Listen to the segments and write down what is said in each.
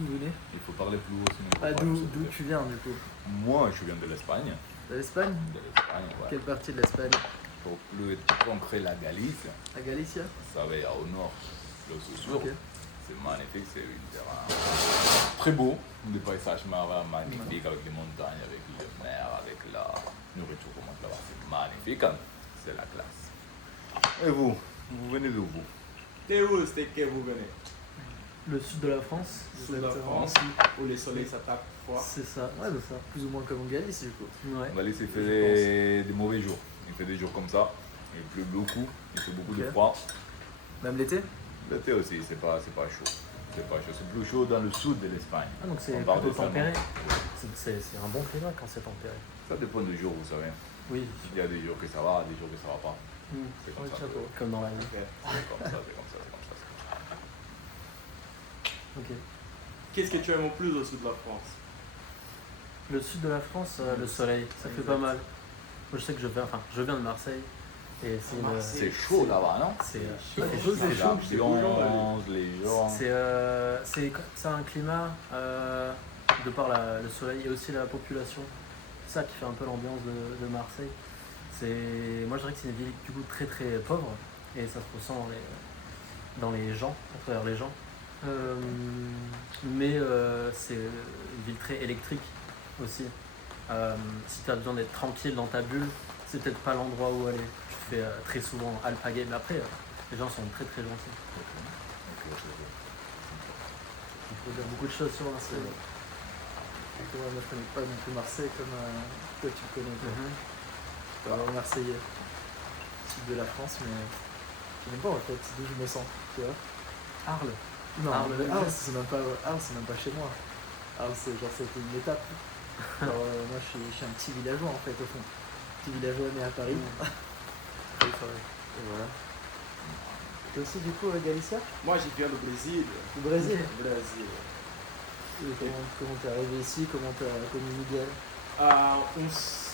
vous venez? Il faut parler plus haut sinon. Ah, d'où tu viens du coup? Moi, je viens de l'Espagne. De l'Espagne? De l'Espagne, ouais. Quelle partie de l'Espagne? Pour plus concret, la Galice. La Galicia? Ça va au nord, le sud. Ok. C'est magnifique, c'est une terrain très beau, des paysages magnifiques avec les montagnes, avec les mers, avec la nourriture qu'on mange là-bas. C'est magnifique, hein. C'est la classe. Et vous venez d'où vous? T'es où, c'était que vous venez? Le sud de la France? Sud de la exactement. France, où les soleils s'attaquent froid. C'est ça, ouais, c'est ça. Plus ou moins comme en Galice du coup. Ouais. En Galice, il fait des mauvais jours. Il fait des jours comme ça, il pleut beaucoup, il fait beaucoup de Ok. froid. Même l'été? L'été aussi, c'est pas chaud. C'est pas chaud. C'est plus chaud dans le sud de l'Espagne. Ah, donc c'est On part plutôt de Salon. tempéré. C'est un bon climat quand c'est tempéré. Ça dépend du jour, vous savez. Oui. Il y a des jours que ça va, des jours que ça va pas. C'est comme Oui, ça. chapeau. Comme dans la vie. Ok. C'est comme ça, c'est comme ça, c'est comme ça. Ok. Qu'est-ce que tu aimes le plus au sud de la France? Le sud de la France, le soleil, ça fait pas mal. Moi je sais que je viens de Marseille. Et c'est une. C'est chaud là-bas, non? C'est chaud. c'est chaud, c'est chaud. L'ambiance, les gens. C'est un climat, de par le soleil et aussi la population. C'est ça qui fait un peu l'ambiance de Marseille. Moi je dirais que c'est une ville du coup très très pauvre et ça se ressent dans les gens, à travers les gens. Mais c'est une ville très électrique aussi. Si tu as besoin d'être tranquille dans ta bulle, c'est peut-être pas l'endroit où aller. Tu fais très souvent alpaguer, mais après les gens sont très très gentils. Il faut dire beaucoup de choses sur Marseille. Moi je ne connais pas non plus Marseille comme toi tu le connais. Un Marseillais, sud de la France, mais je ne sais pas en fait d'où je me sens, tu vois. Arles. Non, Arles c'est même pas chez moi. Arles c'est genre c'était une étape. Alors, moi je suis un petit villageois en fait au fond. Petit villageois né à Paris. Et voilà. Toi aussi du coup Galicia? Moi, je viens du Brésil. Du Brésil. Brésil. Et comment t'es arrivé ici? Comment t'as connu Miguel?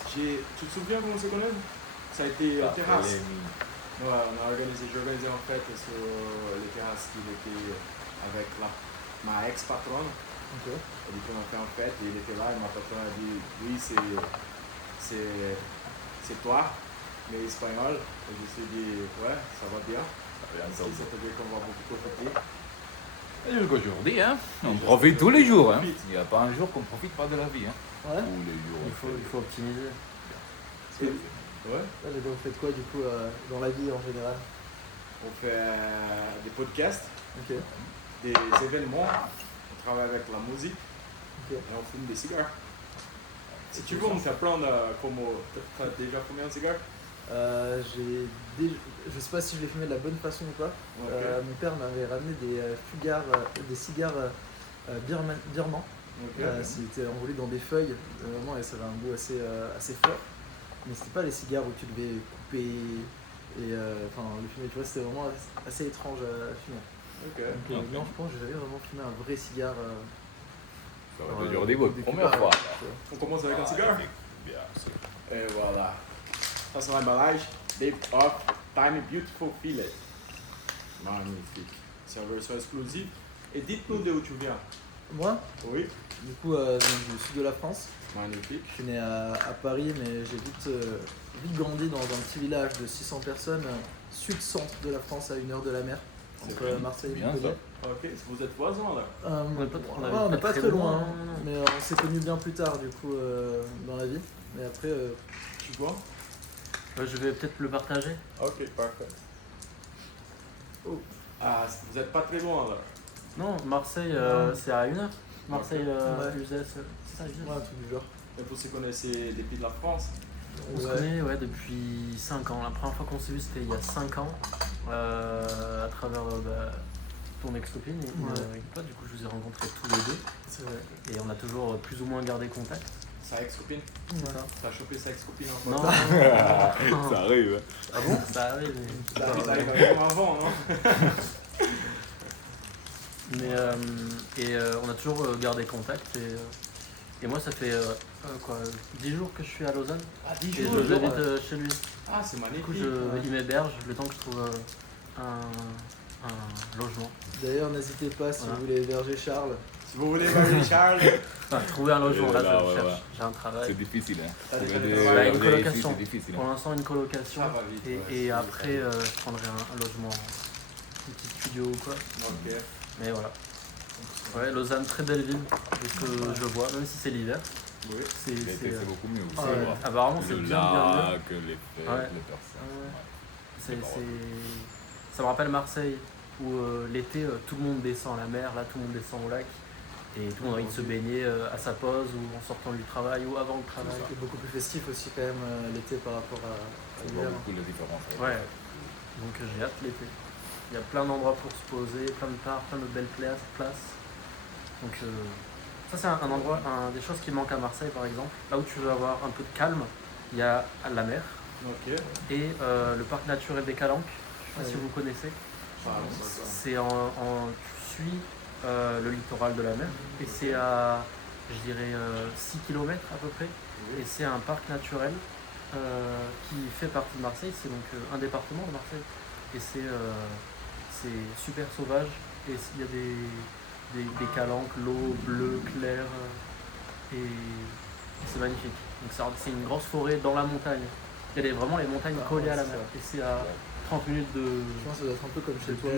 Tu te souviens comment on se connaît? Ça a été la terrasse. Ouais, j'ai organisé en fait sur les terrasses qui étaient avec ma ex-patronne. Ok. Et du coup, on a fait en fête et il était là et ma patronne a dit oui, c'est toi, mais espagnol. Et je me suis dit ouais, ça va bien. Ça veut dire qu'on va beaucoup profiter. Et jusqu'aujourd'hui, hein, on profite tous les jours. Hein. Il n'y a pas un jour qu'on ne profite pas de la vie. Hein. Ouais. Tous les jours. Il faut optimiser. Ouais. Là, vous faites quoi du coup dans la vie en général? On fait des podcasts, Ok. des événements, on travaille avec la musique Ok. et on fume des cigares. Si tu veux, on t'apprend comment. T'as déjà fumé un cigare? Je sais pas si je l'ai fumé de la bonne façon ou pas. Ok. Mon père m'avait ramené des cigares birmans. Ok. C'était enroulé dans des feuilles, vraiment, et ça avait un goût assez fort. Mais c'était pas les cigares où tu devais couper et le fumer, tu vois, c'était vraiment assez étrange à fumer. Ok. Donc, non, je pense que j'ai jamais vraiment fumé un vrai cigare. Ça va être aujourd'hui votre première fois. On commence avec un cigare. Bien sûr. Et voilà. Ça c'est l'emballage. Dave Off, Tiny Beautiful Fillet. Magnifique. C'est une version exclusive. Et dites-nous d'où tu viens. Moi, Oui. du coup, je viens du sud de la France. Magnifique. Je suis né à Paris, mais j'ai vite grandi dans un petit village de 600 personnes, sud-centre de la France, à 1 heure de la mer, entre bien, Marseille et bien, Montpellier. Ok, vous êtes voisins là. On n'est pas très loin, mais on s'est connus bien plus tard du coup dans la vie. Mais après, Tu vois? je vais peut-être le partager. Ok, parfait. Oh. Ah, vous êtes pas très loin là. Non, Marseille, c'est à 1 heure. Marseille, Uzès, c'est ça, Uzès. Ouais, un truc du genre. Et vous se connaissez depuis de la France? On se connaît depuis 5 ans. La première fois qu'on s'est vu, c'était il y a 5 ans, à travers ton ex-copine et avec toi. Du coup, je vous ai rencontrés tous les deux. C'est vrai. Et on a toujours plus ou moins gardé contact. Sa ex-copine? Voilà. T'as chopé sa ex-copine en Non. Ça arrive. Hein. Ah bon? Ça arrive. Mais... Ça arrive vraiment avant, non? On a toujours gardé contact. Et moi, ça fait 10 jours que je suis à Lausanne. Ah, 10 et jours. j'habite chez lui. Ah, c'est Du magnifique. coup, il m'héberge le temps que je trouve un logement. D'ailleurs, n'hésitez pas si vous voulez héberger Charles. Si vous voulez Marie-Charles, Enfin, trouver un logement, là, Là, je ouais, cherche. ouais. J'ai un travail. C'est difficile, hein. T'as Trouver des des travail. Bah, une ouvriers ici, colocation. c'est difficile. Pour Hein. l'instant, une colocation. ça va vite. ouais, Et c'est- après, je prendrai un logement, un petit studio ou quoi. Ok. Mais voilà. Ouais, Lausanne, très belle ville, de ce que je vois, même si c'est l'hiver. Oui. C'est, L'été, c'est beaucoup mieux aussi. ah ouais, quoi. apparemment, c'est Le bien mieux. lac, les fêtes, Ouais. les personnes. Ouais. Ouais. Ça me rappelle Marseille, où l'été, tout le monde descend à la mer, là, tout le monde descend au lac. Et tout le monde a envie de se baigner à sa pause, ou en sortant du travail, ou avant le travail. ça. Et beaucoup plus festif aussi, quand même, l'été par rapport à On voit l'hiver. beaucoup la différence. Ouais. Donc j'ai hâte l'été. Il y a plein d'endroits pour se poser, plein de parcs, plein de belles places. Donc ça c'est un endroit, des choses qui manquent à Marseille par exemple. Là où tu veux avoir un peu de calme, il y a la mer Ok. et le parc naturel des Calanques. Je ne sais pas si vous connaissez. Ah, ça. C'est tu suis le littoral de la mer et c'est à, je dirais, 6 km à peu près. Et c'est un parc naturel qui fait partie de Marseille. C'est donc un département de Marseille. Et c'est super sauvage. Et il y a des calanques, l'eau bleue, claire. Et c'est magnifique. Donc c'est une grosse forêt dans la montagne. Il y a vraiment les montagnes collées à la mer. Et c'est à 30 minutes de... Je pense que ça doit être un peu comme chez toi.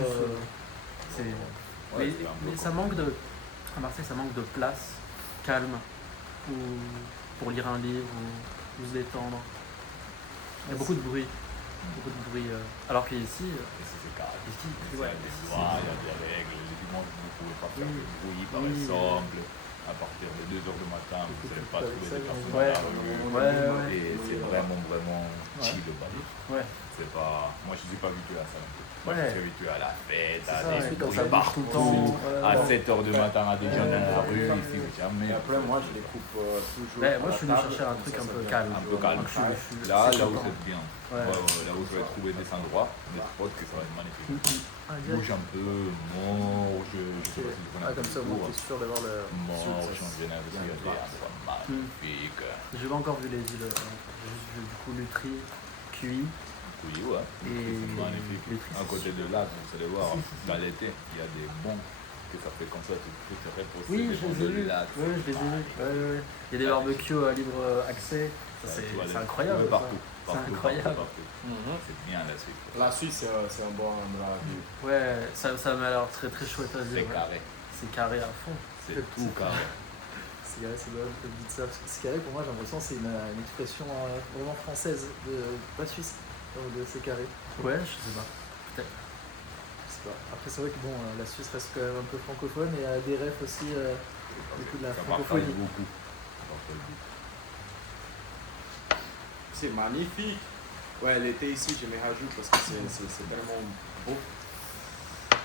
C'est... Ouais, mais c'est un peu mais ça manque de... À Marseille, ça manque de place calme ou pour lire un livre ou se détendre. Il y a beaucoup de bruit. Beaucoup de bruit. Alors qu'ici, Ici, c'est carré. ici, Il y ouais, a des ici, lois, il y a des règles. Le dimanche, vous ne pouvez pas faire Oui. de bruit, par Oui. exemple. À partir de 2h du matin, vous n'allez pas trouver des personnes Ouais. dans la rue. Ouais. Et c'est vraiment chill le Bali. Ouais. C'est pas... Moi, je ne suis pas habitué à ça non plus. Moi, Ouais. je suis habitué à la fête, C'est à ça, des ouais, bruits ça bouge partout. tout le temps. À 7h du matin, à des gens dans la rue, Ouais. ici, jamais. Et après, moi, je les coupe toujours. Ouais, à moi, la je suis venu table, chercher un comme truc ça, un ça peu devient calme. Un peu calme. Donc, je suis Là c'est où content. c'est bien. Ouais. Là où je vais trouver des endroits, des spots qui sont magnifiques. Ah, Bouge un peu, Morges, je sais pas si tu connais Ah, comme ça, moi, beaucoup, t'es sûr d'avoir le. Morges, en général, il y a des endroits magnifiques. J'ai pas encore vu les îles. J'ai juste vu du coup Lutry, Cuy. Oui, ouais. Et C'est magnifique. Lutry, À côté de là, vous allez voir, dans l'été, il y a des bons que ça fait comme ça, tu peux te reposer Oui, je devant les ai le vus. lac. Ouais, je les ai vus. Ouais. Il y a des barbecues à libre accès. Ça, Tu vas aller c'est incroyable. ça. Partout. C'est incroyable. Partout. C'est bien la Suisse. La Suisse, c'est un bon endroit à vivre. Ouais, ça m'a l'air très très chouette à C'est vivre. carré. C'est carré à fond. C'est tout carré. C'est carré, c'est drôle que vous dites ça. Parce que c'est carré, pour moi, j'ai l'impression que c'est une expression vraiment française, pas suisse, de c'est carré. Ouais, je sais pas. Peut-être. Je sais pas. Après, c'est vrai que bon, la Suisse reste quand même un peu francophone et a des refs aussi, beaucoup de la Ça partage francophonie. beaucoup. Ça partage beaucoup. C'est magnifique. Ouais, l'été ici, je me rajoute parce que c'est tellement beau.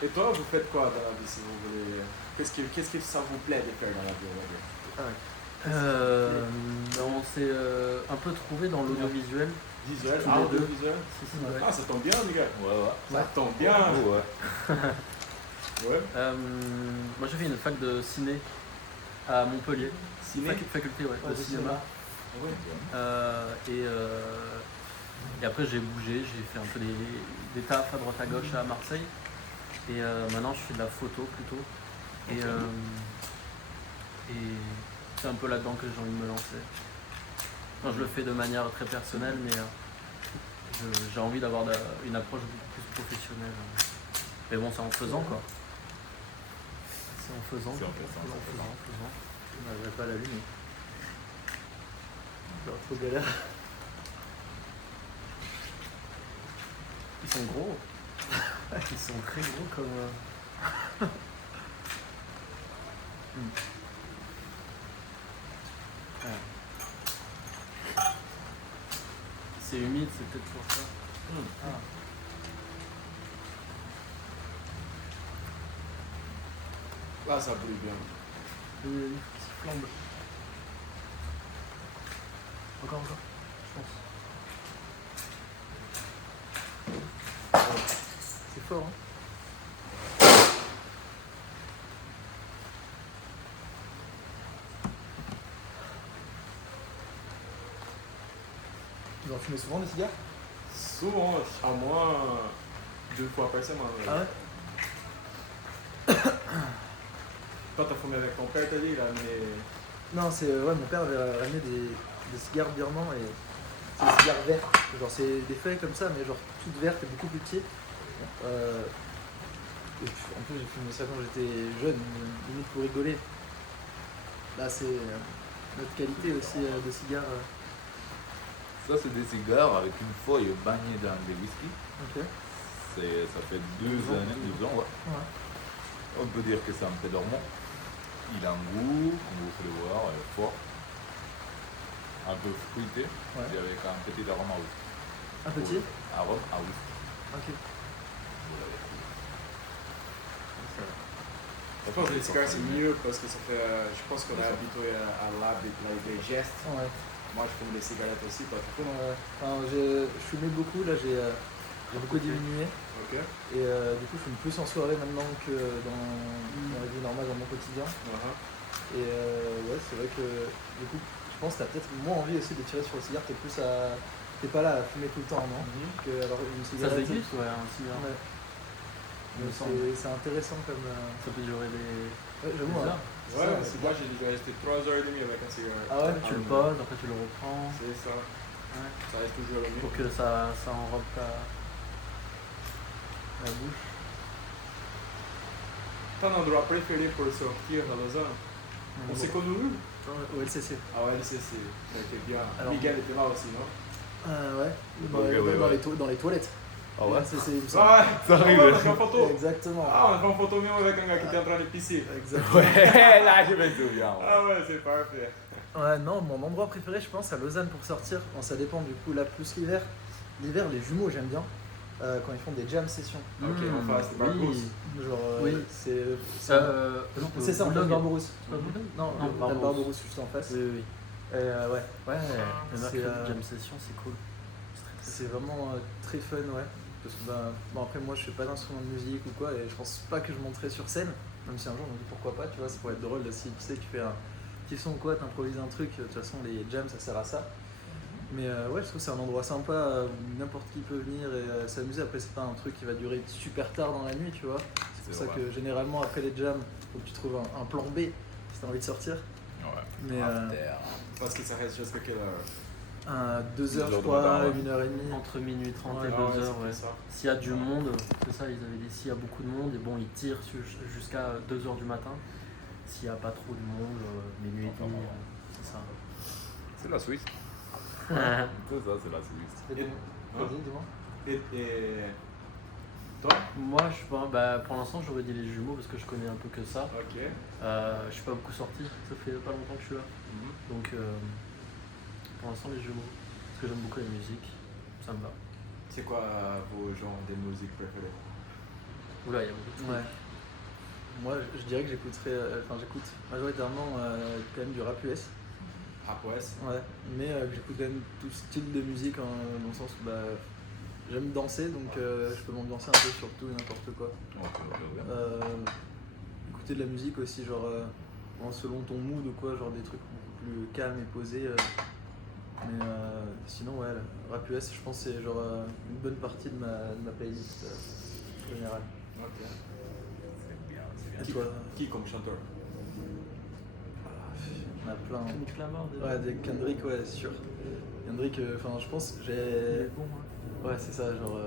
Et toi, vous faites quoi dans la vie si vous voulez? Qu'est-ce que ça vous plaît de faire dans la vie, on va dire? On s'est un peu trouvé dans l'audiovisuel. Visuel, Tous les deux. visuel. Si, ouais. Ah, ça tombe bien, les gars. Ouais. Ça tombe bien. Ouais. Ouais. Moi j'ai fait une fac de ciné à Montpellier. Ciné. Faculté ouais, de de cinéma. Ouais. Et après j'ai bougé, j'ai fait un peu des tafs à droite à gauche à Marseille. Et maintenant je fais de la photo plutôt. Et c'est un peu là-dedans que j'ai envie de me lancer. Enfin, je le fais de manière très personnelle, mais j'ai envie d'avoir une approche beaucoup plus professionnelle. Mais bon, c'est en faisant quoi. C'est en faisant. C'est en faisant. On n'arriverait pas à l'allumer. Alors, trop galère. Ils sont gros. Ils sont très gros comme... C'est humide, c'est peut-être pour ça. Là, ça brûle bien. Oui, ça flambe. Encore, je pense. C'est fort, hein. Vous en fumez souvent des cigares? Souvent, à moins 2 fois par semaine. Ah ouais? Toi, t'as fumé avec ton père, t'as dit, il a amené. Non, c'est ouais, mon père avait ramené des cigares birmans et c'est des cigares verts. Genre c'est des feuilles comme ça, mais genre toutes vertes et beaucoup plus petites. Et puis, en plus j'ai fumé ça quand j'étais jeune, limite pour rigoler. Là c'est notre qualité aussi de cigares. Ça, c'est des cigares avec une feuille bagnée dans des whisky. Ok. Ça fait 2 années, 2 ans, ouais. Ouais. On peut dire que c'est un peu dormant. Il a un goût, faut le voir, fort. Un peu fruité, Ouais. et avec un petit arôme à whisky. Un petit. Arôme à whisky. Ok. Je pense que les cigares c'est mieux parce que ça fait. Je pense qu'on est habitué à les gestes. Ouais. Moi je fume des cigarettes aussi, toi tu fumes. Enfin, je fumais beaucoup, là j'ai beaucoup diminué. Ok. Et du coup je fume plus en soirée maintenant que dans la vie normale, dans mon quotidien. Et ouais, c'est vrai que du coup, je pense que t'as peut-être moins envie aussi de tirer sur le cigare, t'es pas là à fumer tout le temps, non? Que, alors, une Ça cigarette. déguste, ouais, un cigare. Ouais. Il me Mais semble. c'est intéressant comme. Ça peut durer des. Ouais, j'avoue. des Hein. heures. Ouais, Ça, c'est moi j'ai déjà resté 3h30 avec un cigare. Ah ouais, Tu le poses, après tu le reprends. C'est ça. Ouais. Ça reste toujours le Pour mieux. que ça enrobe la bouche. T'as un endroit préféré pour sortir à Lausanne? On s'est connus? Au LCC. Ah ouais, c'est. Ça a été bien. Alors- Miguel était là aussi, non? Ouais. Ok, Dans les toilettes. Ah ouais? LCC, il me semble. Ah Ça ouais, arrive. on a fait une photo. Exactement. Ah, on a fait une photo même avec un gars qui était en train de pisser. Exactement. Ouais, là, je me souviens. Ouais. Ah ouais, c'est parfait. Ouais, non, mon endroit préféré, je pense, à Lausanne pour sortir. Bon, ça dépend du coup, là, plus l'hiver. L'hiver, les jumeaux, j'aime bien. Quand ils font des jam sessions. Ok, enfin, c'était pas oui. Genre, Oui. non, c'est ça, on Bulldog. donne Barberousse. C'est pas Bulldog? Non, Non, le Barberousse. Barberousse juste en face. Oui, oui. Ouais. Ouais, le C'est, mercredi jam session, c'est cool. C'est vraiment très fun, ouais. Parce que bon, après, moi, je fais pas d'instrument de musique ou quoi, et je pense pas que je monterai sur scène. Même si un jour, on me dit pourquoi pas, tu vois, ça pourrait être drôle si tu sais, tu fais un petit son ou quoi, t'improvises un truc. De toute façon, les jams, ça sert à ça. Mais ouais, je trouve que c'est un endroit sympa où n'importe qui peut venir et s'amuser. Après, c'est pas un truc qui va durer super tard dans la nuit, tu vois. C'est pour ça vrai. que généralement, après les jams, faut que tu trouves un plan B si t'as envie de sortir. Ouais. Mais After. Parce que ça reste jusqu'à quelle heure? 2 heures, je heures de crois, matin, ouais. 1h30. Entre minuit 30 Ouais, et 2 Ah ouais, heures, c'est ouais. ça. S'il y a du monde, c'est ça, ils avaient dit s'il y a beaucoup de monde, et bon, ils tirent jusqu'à 2 heures du matin. S'il n'y a pas trop de monde, minuit et demi, c'est ça. C'est la Suisse. Ouais. C'est ça, c'est la Suisse. Vas-y, dis-moi. Et toi? Moi, je pense, bah, pour l'instant, j'aurais dit les jumeaux parce que je connais un peu que ça. Ok. Je suis pas beaucoup sorti, ça fait pas longtemps que je suis là. Donc, pour l'instant, les jumeaux. Parce que j'aime beaucoup la musique, ça me va. C'est quoi vos genres de musique préférés? Oula, il y a beaucoup de trucs. Ouais. Moi, je dirais que j'écoute majoritairement quand même du rap US. Rap West? Ouais, mais j'écoute quand même tout style de musique dans le sens où j'aime danser, donc je peux m'ambiancer un peu sur tout et n'importe quoi. Écouter de la musique aussi, genre selon ton mood ou quoi, genre des trucs beaucoup plus calmes et posés. Mais sinon, ouais, rap US, je pense que c'est genre une bonne partie de ma playlist générale. Ok. C'est bien, c'est Et bien. toi? Qui comme chanteur? On a plein. Kendrick Lamar déjà. Ouais, des Kendrick, ouais, c'est sûr. Kendrick, enfin, je pense que Il j'ai. est bon, hein. Ouais, c'est ça, genre.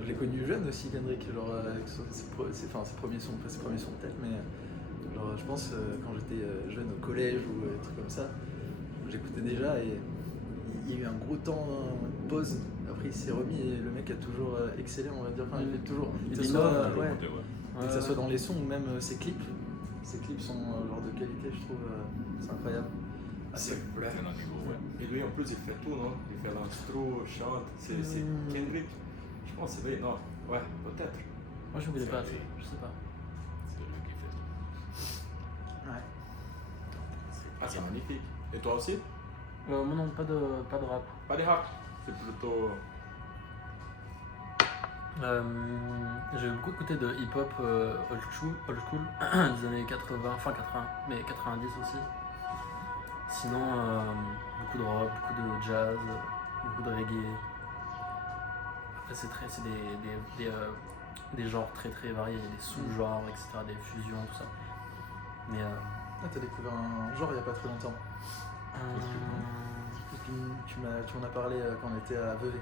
Je l'ai connu jeune aussi, Kendrick, genre avec ses premiers sons peut-être, mais genre, je pense quand j'étais jeune au collège ou des trucs comme ça, j'écoutais déjà et il y a eu un gros temps de pause. Après, il s'est remis et le mec a toujours excellé, on va dire. Enfin, il fait toujours. Il Que ce innove, soit, Toujours ouais, écouté, ouais. et que ça soit dans les sons ou même ses clips. Ses clips sont genre de qualité, je trouve. C'est incroyable. C'est vrai. C'est un niveau, ouais. Et lui en plus il fait tout, non? Il fait l'instro, chante. C'est Kendrick. Je pense que c'est lui, non? Ouais, peut-être. Moi, je ne connais pas ça, C'est- je sais pas. C'est lui qui fait tout. Ouais. Ah, c'est magnifique. Et toi aussi? Moi, non, pas de rap. Pas de rap. C'est plutôt. J'ai beaucoup écouté de hip-hop old school des années 80, enfin 80, mais 90 aussi. Sinon, beaucoup de rock, beaucoup de jazz, beaucoup de reggae. Après, c'est des genres très très variés, des sous-genres, etc., des fusions, tout ça. Mais Ah, t'as découvert un genre il n'y a pas très longtemps. Et puis, tu m'en as parlé quand on était à Vevey.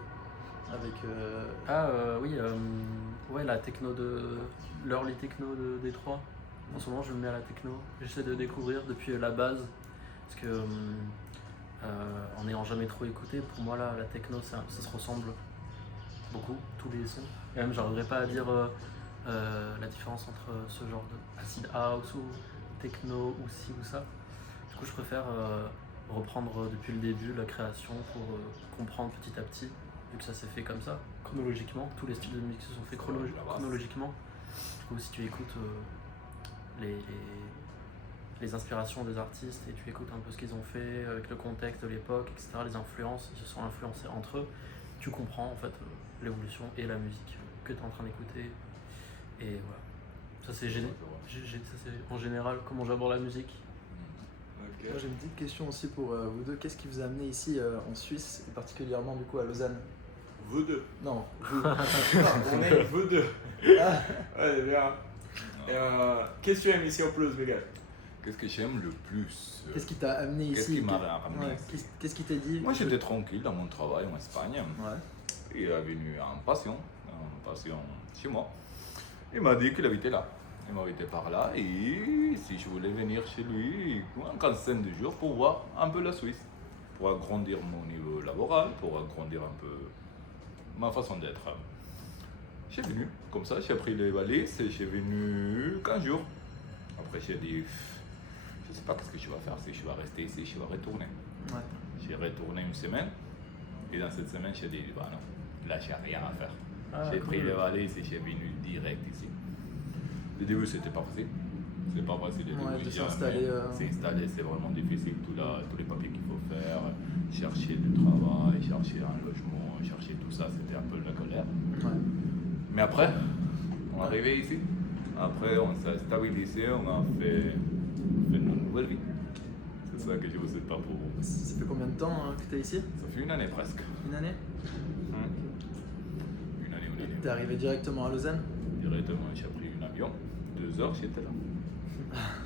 Avec. oui, ouais, la techno l'early techno de Détroit. En ce moment, je me mets à la techno. J'essaie de découvrir depuis la base. Parce que, en n'ayant jamais trop écouté, pour moi, là, la techno, ça se ressemble beaucoup, tous les sons. Et même, j'arriverai pas à dire la différence entre ce genre de acid house ou techno ou ci ou ça. Du coup, je préfère reprendre depuis le début la création pour comprendre petit à petit, vu que ça s'est fait comme ça, chronologiquement. Tous les styles de musique se sont faits chronologiquement. Du coup, si tu écoutes les inspirations des artistes et tu écoutes un peu ce qu'ils ont fait avec le contexte de l'époque, etc., les influences, ils se sont influencés entre eux, tu comprends en fait l'évolution et la musique que tu es en train d'écouter. Et voilà. Ça c'est en général comment j'aborde la musique. Moi j'ai une petite question aussi pour vous deux. Qu'est-ce qui vous a amené ici en Suisse et particulièrement du coup à Lausanne? Vous deux. Non, vous. On est vous deux. Ah. Ouais, bien. Qu'est-ce que tu aimes ici en plus, Miguel? Qu'est-ce que j'aime le plus? Qu'est-ce qui t'a amené ici? Qu'est-ce qui m'a ramené Ouais. ici? Qu'est-ce qui t'a dit? Moi j'étais tranquille dans mon travail en Espagne. Ouais. Il est venu en passion chez moi. Il m'a dit qu'il habitait là. Il m'a invité par là et si je voulais venir chez lui en quinzaine de jours pour voir un peu la Suisse, pour agrandir mon niveau laboral, pour agrandir un peu ma façon d'être. J'ai venu comme ça, j'ai pris les valises et j'ai venu 15 jours. Après j'ai dit, je ne sais pas qu'est-ce que je vais faire, si je vais rester ici, je vais retourner. Ouais. J'ai retourné une semaine et dans cette semaine j'ai dit, bah non, là j'ai rien à faire. J'ai pris les valises et j'ai venu direct ici. Le début c'était pas facile. C'est pas facile le début. De s'installer. S'installer, c'est vraiment difficile. Tous les papiers qu'il faut faire, chercher du travail, chercher un logement, chercher tout ça, c'était un peu la colère. Ouais. Mais après, on est arrivé ici. Après, on s'est stabilisé, on a fait une nouvelle vie. C'est ça que je vous souhaite pas pour vous. Ça fait combien de temps que t'es ici? Ça fait une année presque. Une année? Une année. T'es arrivé directement à Lausanne? Directement, j'ai pris un avion. 2 heures, j'étais là.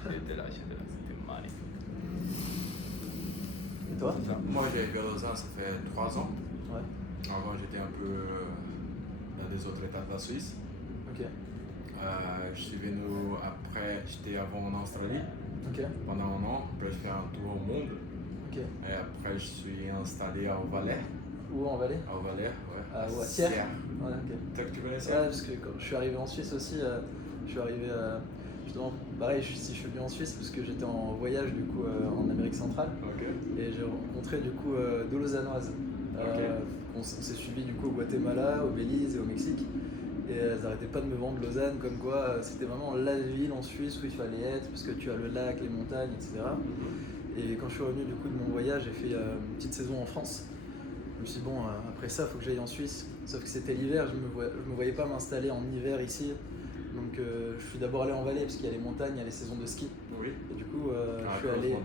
C'était magnifique. Et toi? Moi j'ai arrivé à Lausanne, ça fait 3 ans. Ouais. Avant j'étais un peu dans des autres états de la Suisse. Ok. Je suis venu après, j'étais avant en Australie Ok. pendant 1 an. Après je fais un tour au monde. Ok. Et après je suis installé à Valais. Où en Valais? À Valais, ouais. Ah, ou à Sierre? Ouais, ok. Peut-être que tu connais ça? Ouais, parce que quand je suis arrivé en Suisse aussi, je suis arrivé justement, pareil, si je suis venu en Suisse, parce que j'étais en voyage du coup en Amérique centrale, Ok. et j'ai rencontré du coup deux Lausannoises. On s'est suivi du coup au Guatemala, au Belize et au Mexique, et elles n'arrêtaient pas de me vendre Lausanne comme quoi c'était vraiment la ville en Suisse où il fallait être, parce que tu as le lac, les montagnes, etc. Et quand je suis revenu du coup de mon voyage, j'ai fait une petite saison en France. Je me suis dit, bon, après ça, il faut que j'aille en Suisse. Sauf que c'était l'hiver, je me voyais pas m'installer en hiver ici. Donc je suis d'abord allé en Valais parce qu'il y a les montagnes, il y a les saisons de ski. Oui. Et du coup, je suis allé.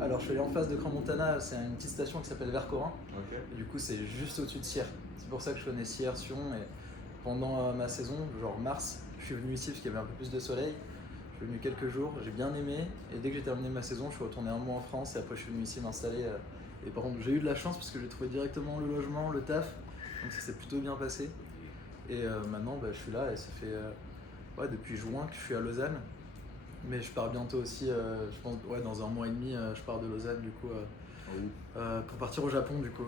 Alors je suis allé en face de Crans-Montana, c'est une petite station qui s'appelle Vercorin. Ok. Et du coup, c'est juste au-dessus de Sierre. C'est pour ça que je connais Sierre, Sion. Et pendant ma saison, genre mars, je suis venu ici parce qu'il y avait un peu plus de soleil. Je suis venu quelques jours, j'ai bien aimé. Et dès que j'ai terminé ma saison, je suis retourné 1 mois en France et après je suis venu ici m'installer. Et par contre, j'ai eu de la chance parce que j'ai trouvé directement le logement, le taf. Donc ça s'est plutôt bien passé. Et maintenant, je suis là et ça fait depuis juin que je suis à Lausanne. Mais je pars bientôt aussi, je pense, dans 1 mois et demi, je pars de Lausanne du coup pour partir au Japon du coup.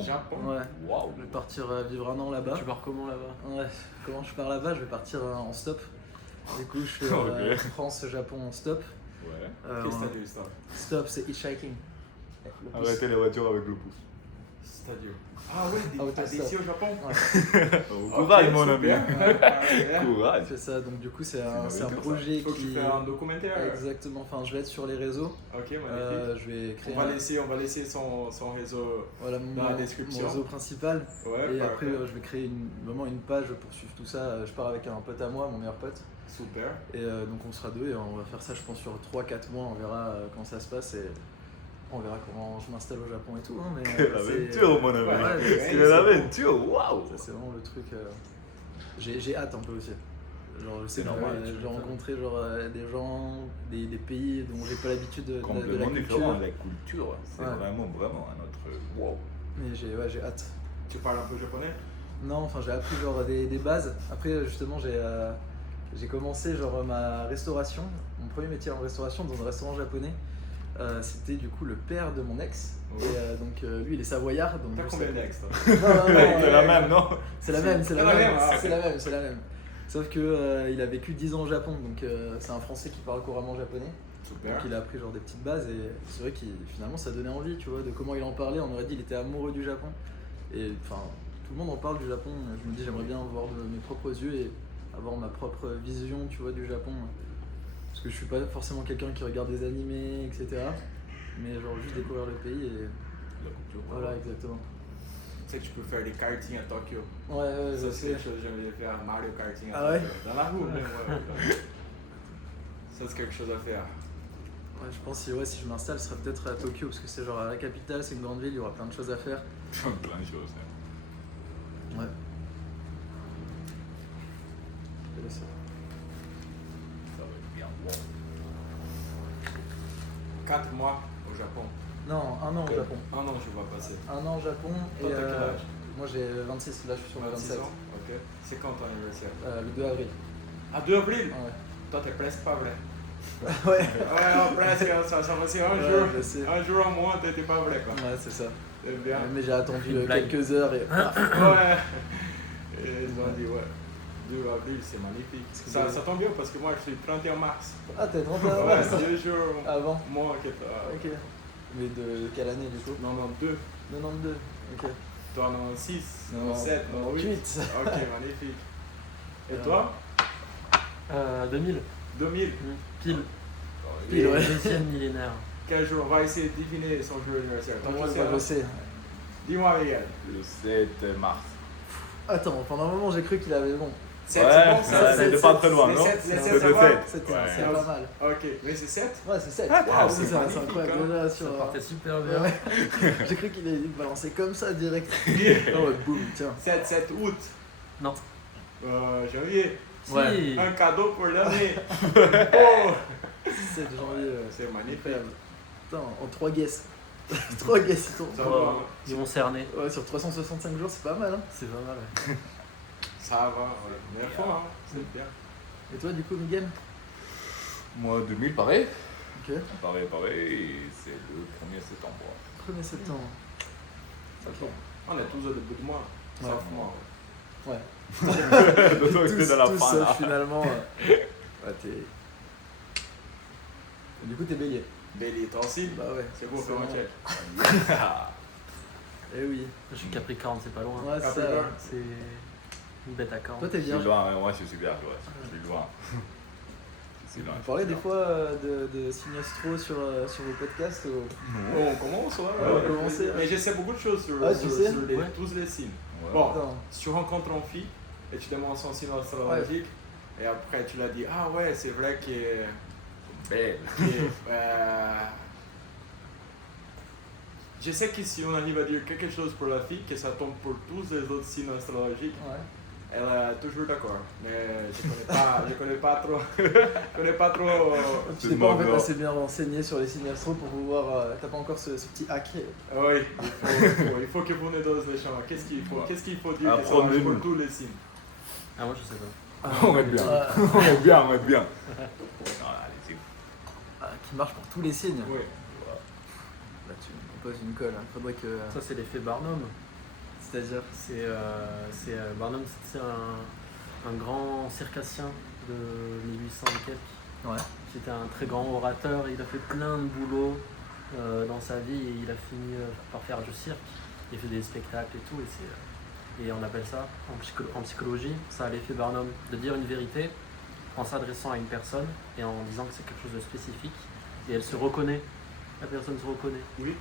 Japon. Ouais. Waouh. Je vais partir vivre 1 an là-bas. Tu pars comment là-bas? Ouais. Comment je pars là-bas? Je vais partir en stop. Du coup, je fais Ok. France-Japon en stop. Ouais. Qu'est-ce que t'as dit, ça? Stop, c'est hitchhiking. Le pouce. Arrêtez la voiture avec le pouce. C'est-à-dire. Ah ouais, Autostop. d'ici au Japon? Courage, mon ami. Je Courage. fais ça, donc du coup, c'est un aventure, ça. projet Faut que tu qui. fasses un documentaire. Exactement, enfin, je vais être sur les réseaux. Ok, magnifique. Je vais créer On va laisser son réseau. voilà, dans la description. mon réseau principal. Ouais, Et parfait. après, je vais créer vraiment une page pour suivre tout ça. Je pars avec un pote à moi, mon meilleur pote. Super. Et donc, on sera 2 et on va faire ça, je pense, sur 3-4 mois. On verra comment ça se passe et on verra comment je m'installe au Japon et tout. Hein, mais, Quelle aventure, mon ami. Ouais, Quelle aventure, waouh. Ça, c'est vraiment le truc. J'ai hâte un peu aussi. Genre, je sais C'est que normal, j'ai rencontré genre, des gens, des pays dont j'ai pas l'habitude de la Complètement culture. différent, la culture, c'est Ouais. vraiment un autre. Wow. Mais j'ai hâte. Tu parles un peu japonais? Non, enfin j'ai appris genre des bases. Après justement j'ai commencé genre ma restauration, mon premier métier en restauration dans un restaurant japonais. C'était du coup le père de mon ex. Ouais. Et donc lui il est savoyard. Donc T'as je combien sais- d'ex toi? Non, C'est la même, non? C'est la même, C'est la même, ah, c'est la même. Sauf que il a vécu 10 ans au Japon, donc c'est un Français qui parle couramment japonais. Super. Donc il a appris genre des petites bases et c'est vrai qu'il finalement ça donnait envie, tu vois, de comment il en parlait. On aurait dit il était amoureux du Japon. Et enfin tout le monde en parle du Japon. Je me dis j'aimerais bien voir de mes propres yeux et avoir ma propre vision, tu vois, du Japon. Parce que je suis pas forcément quelqu'un qui regarde des animés, etc. Mais genre juste découvrir le pays et La culture. voilà exactement. Tu sais que tu peux faire des karting à Tokyo. Ouais, Ça, je c'est sais. quelque chose que j'aimerais faire, Mario Karting à Ah ouais? Tokyo. Dans la rue, même, ouais. Ça, c'est quelque chose à faire. Ouais, je pense que ouais, si je m'installe, ce serait peut-être à Tokyo parce que c'est genre la capitale, c'est une grande ville, il y aura plein de choses à faire. Plein de choses. Hein. Ouais. Ça va être bien. Wow. 4 mois au Japon. Non, un an au Japon. Un an, je vois passer. Un an au Japon Toi, et t'as quel âge? moi j'ai 26, là je suis sur mes 26 27. ans? Ok. C'est quand ton anniversaire? Le 2 avril. Ah, 2 avril? Ah ouais. Toi, t'es presque pas vrai. Ouais. Ouais, non, presque, ça va, c'est un Ouais, jour. je sais. Un jour en moins, t'étais pas vrai, quoi. Ouais, c'est ça. C'est bien. Mais j'ai attendu Une blague. quelques heures et. Ouais. Et ils ont dit, ouais. 2 avril, c'est magnifique. que Ça c'est- tombe bien parce que moi, je suis 31 mars. Ah, t'es 31 Ouais, mars 2 jours avant. moins que toi. Ok. Mais de quelle année du coup? Non, non, 2. 92. Ok. Toi, non, 6, non, 7, non, 8. 8. Ok, magnifique. Et toi? 2000, 2000. pile. Pile, ouais. Deuxième millénaire. Quel jour? On va essayer de deviner son jour d'anniversaire. Toi, Moi tu sais, je hein? sais. Dis-moi, Miguel. Le 7 mars. Attends, pendant un moment j'ai cru qu'il avait bon. 7, Ouais, c'est bon, ça, ça? c'était pas très loin, Les non? 7, les C'est 7, le ça va? 7. C'était Ouais. c'est pas mal. Ok, mais c'est 7? Ouais, c'est 7. Ah, c'est c'est magnifique, incroyable. hein. Déjà, Ça sur, partait super bien. Ouais. J'ai cru qu'il allait balancer comme ça direct. Oh, boum, tiens. 7 août. Non. Janvier. Si. Un cadeau pour l'année. Oh, 7 janvier. c'est magnifique. Incroyable. Putain, en 3 guesses. 3 guesses, ils sont. Ça Oh, va. Ils vont cerner. Ouais, sur 365 jours, c'est pas mal. Hein. C'est pas mal. Ouais. Ça va, ouais. Mais fort, hein. C'est bien. Et toi, du coup, Miguel? Moi, 2000, pareil. Ok. Pareil, c'est le 1er septembre. 1er septembre. Ok. On est tous au début de mois. Ouais. Sauf moi. Ouais. Toi, tu es de la tous fin, sauf, là. finalement. Ouais, t'es. Et du coup, t'es bélier. Bélier, toi aussi? Bah ouais. C'est beau, fais-moi bon. check. Eh oui. Je suis Capricorne, c'est pas loin. Ouais, c'est ça. Capricorne. C'est une bête à cornes. Toi, t'es Je suis vierge. loin, moi je suis vierge, ouais. Je suis loin. Je suis loin. Vous parlez des fois de signes astro sur vos podcasts ou... Bon, on commence, ouais. On va commencer, Mais je sais beaucoup de choses sur, Ah, tu sais? sur Ouais. tous les signes. Ouais. Bon, Attends. si tu rencontres une fille et tu demandes son signe astrologique, et après tu l'as dit, ah ouais, c'est vrai que. Belle. Je sais que si on arrive à dire quelque chose pour la fille, que ça tombe pour tous les autres signes astrologiques, Ouais. elle est toujours d'accord. Mais je connais pas trop. Je connais pas trop. Tu t'es pas en fait assez bien renseigné sur les signes astro pour pouvoir. T'as pas encore ce petit hack. Oui, il faut que vous nous donniez les champs. Qu'est-ce qu'il faut dire que ça marche Apprenez-nous. pour tous les signes? Ah, moi je sais pas. On est bien. Ah, On est bien, on est bien. Non, allez-y. qui marche pour tous les signes. Oui. Là, tu me poses une colle. Hein. Faudrait que. Ça, c'est l'effet Barnum. C'est-à-dire. Barnum, c'est un grand circassien de 1800 et quelques. Ouais. C'était un très grand orateur. Il a fait plein de boulot dans sa vie et il a fini par faire du cirque. Il fait des spectacles et tout. Et on appelle ça, en psychologie, ça a l'effet Barnum, de dire une vérité en s'adressant à une personne et en disant que c'est quelque chose de spécifique. Et elle se reconnaît. La personne se reconnaît. Oui.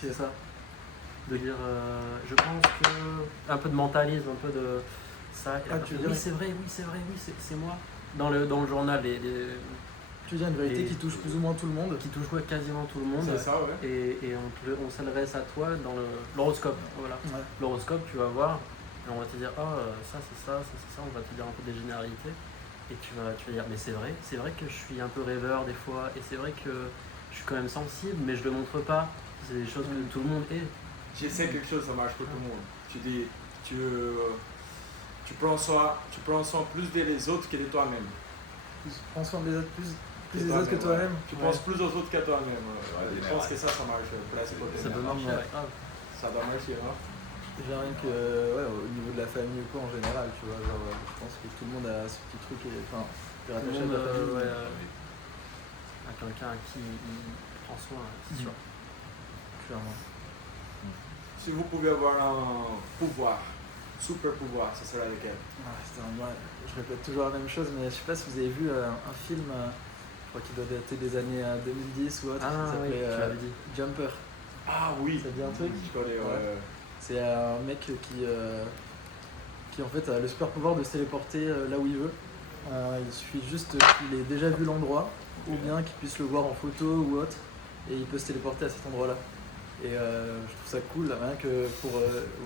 C'est ça. De dire, je pense que. Un peu de mentalisme, un peu de. Ça. Et la Ah, personne, tu veux dire- oui, c'est vrai, c'est moi. Dans le journal, Tu dis une vérité Et- qui touche plus ou moins tout le monde. qui touche quasiment tout le monde. C'est ça, ouais. Et on s'adresse à toi dans l'horoscope. Voilà. Ouais. L'horoscope, tu vas voir, et on va te dire, ça, c'est ça, on va te dire un peu des généralités. et tu vas dire mais c'est vrai que je suis un peu rêveur des fois et c'est vrai que je suis quand même sensible mais je le montre pas. C'est des choses que tout le monde est. J'essaie quelque chose, ça marche pour tout le monde. Tu dis, tu prends soin plus des autres que de toi-même. Prends soin des autres plus des toi-même, autres que toi-même. Tu penses plus aux autres qu'à toi-même. Je pense que ça marche presque pour Ça peut marcher. Ouais. Ça doit marcher, non? J'ai rien que au niveau de la famille ou quoi en général, tu vois, genre je pense que tout le monde a ce petit truc et enfin t'es Tout le rattaché à monde ta famille. à quelqu'un à qui il prend soin, c'est sûr. Clairement. Si vous pouvez avoir un pouvoir, super pouvoir, ce serait lequel? Moi, je répète toujours la même chose, mais je sais pas si vous avez vu un film, je crois qu'il doit dater des années 2010 ou autre, qui Ah oui, s'appelait tu l'avais dit. Jumper. Ah oui! Ça te dit un truc? Je connais, ouais. C'est un mec qui en fait a le super pouvoir de se téléporter là où il veut. Il suffit juste qu'il ait déjà vu l'endroit, ou bien qu'il puisse le voir en photo ou autre, et il peut se téléporter à cet endroit-là. Et je trouve ça cool, rien que pour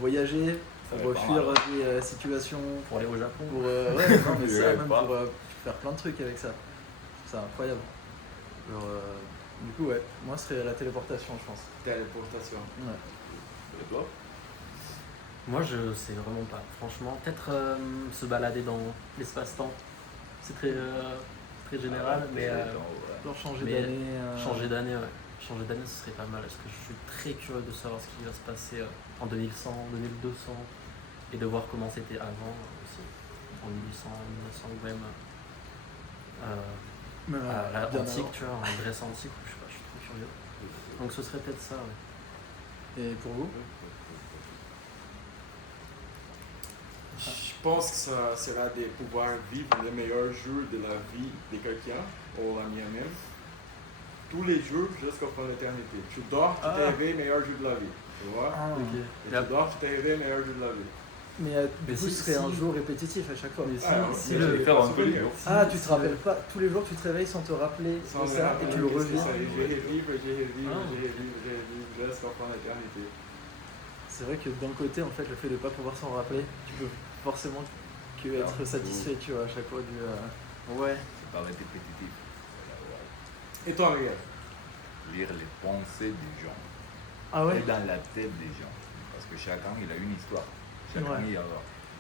voyager, pour fuir des situations, Pour aller au Japon. pour non mais ça, Ouais, même pas. pour faire plein de trucs avec ça. Je trouve ça incroyable. Genre, du coup ouais, moi ce serait la téléportation je pense. Téléportation. Ouais. Et toi? Moi, je sais vraiment pas. Franchement, peut-être se balader dans l'espace-temps. C'est très général, mais Genre changer Mais d'année. changer d'année, ouais. Changer d'année, ce serait pas mal. Parce que je suis très curieux de savoir ce qui va se passer en 2100, 2200 et de voir comment c'était avant aussi. En 1800, 1900 ou même à bien l'antique, avant. tu vois, en Grèce antique. Je sais pas, je suis trop curieux. Donc ce serait peut-être ça, ouais. Et pour vous? Je pense que ça sera de pouvoir vivre les meilleurs jours de la vie de quelqu'un, ou la mienne même, tous les jours jusqu'à fin de l'éternité. Tu dors, tu te réveilles, meilleur jour de la vie. Tu vois? Ok. Et tu dors, tu te réveilles, meilleur jour de la vie. Mais Mais du coup, si- ce serait un si- jour répétitif à chaque fois. Mais si, Ah, si mais le- je vais faire pas un peu souvenir. les Ah, tu te rappelles pas, tous les jours tu te réveilles sans te rappeler Sans de me ça rappeler et tu le qu'est-ce que revis. ça est. Je revivre Ah. jusqu'à fin de l'éternité. C'est vrai que d'un côté, en fait, le fait de pas pouvoir s'en rappeler, tu peux forcément que être satisfait, tu vois, à chaque fois du. Ouais. Ça paraît répétitif. Et toi, Miguel? Lire les pensées des gens. Ah ouais. Et dans la tête des gens. Parce que chacun, il a une histoire. Chacun, Ouais. il a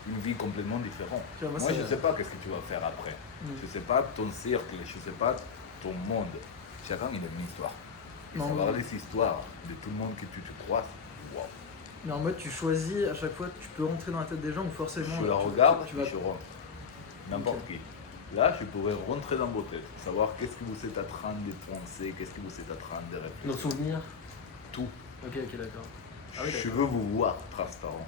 une vie complètement différente. Tu vois, Moi, c'est- je ne sais pas qu'est-ce que tu vas faire après. Je ne sais pas ton cercle, je ne sais pas ton monde. Chacun, il a une histoire. Et Non, savoir mais- les histoires de tout le monde que tu te croises, waouh. Mais en mode, tu choisis à chaque fois, tu peux rentrer dans la tête des gens ou forcément. Je la tu- regarde, tu vas. je rentre. N'importe qui. Là, je pourrais rentrer dans vos têtes, savoir qu'est-ce que vous êtes en train de penser, qu'est-ce que vous êtes en train de réfléchir. Nos souvenirs. Tout. Ok, d'accord. Ah oui, Je d'accord. veux vous voir transparent.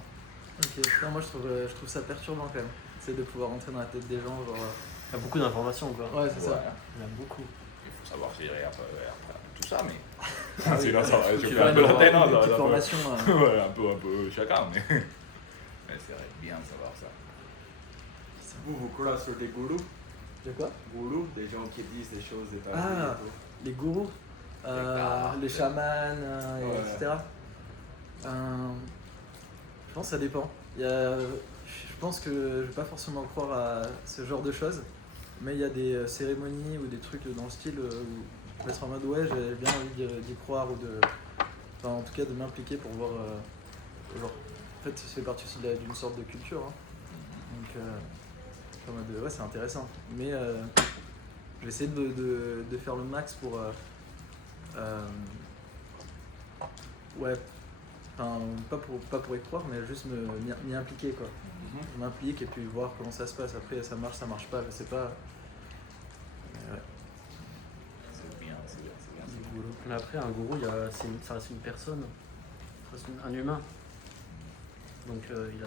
Ok. Non, moi, je trouve ça perturbant quand même. C'est de pouvoir rentrer dans la tête des gens, genre. Il y a beaucoup d'informations, quoi. Ouais, c'est ça. Ouais. Il y en a beaucoup. Il faut savoir gérer après tout ça, mais. Ah oui. Sinon, ça va, je Tu fais vas un peu la avoir tête, des non, petites ça va, formations. ouais, un peu chacun, mais. Mais c'est bien de savoir ça. Vous croyez sur des gourous? De quoi? Gourous, des gens qui disent des choses de ta Ah. vie et tout. Les gourous, cartes. les chamans, Ouais. etc. Je pense que ça dépend. Je pense que je vais pas forcément croire à ce genre de choses, mais il y a des cérémonies ou des trucs dans le style où je vais être en mode ouais, j'ai bien envie d'y croire ou enfin, en tout cas de m'impliquer pour voir. Genre, en fait, ça fait partie aussi d'une sorte de culture. Hein. Donc, je suis en mode ouais, c'est intéressant. Mais je vais essayer de faire le max pour. Ouais, enfin, pas pour y croire, mais juste m'y impliquer quoi. Je m'implique et puis voir comment ça se passe. Après, ça marche pas, je sais pas. Mais ouais, C'est bien, c'est bien, c'est bien. du boulot. Mais après, un gourou, ça reste une personne, ça reste un humain. Donc il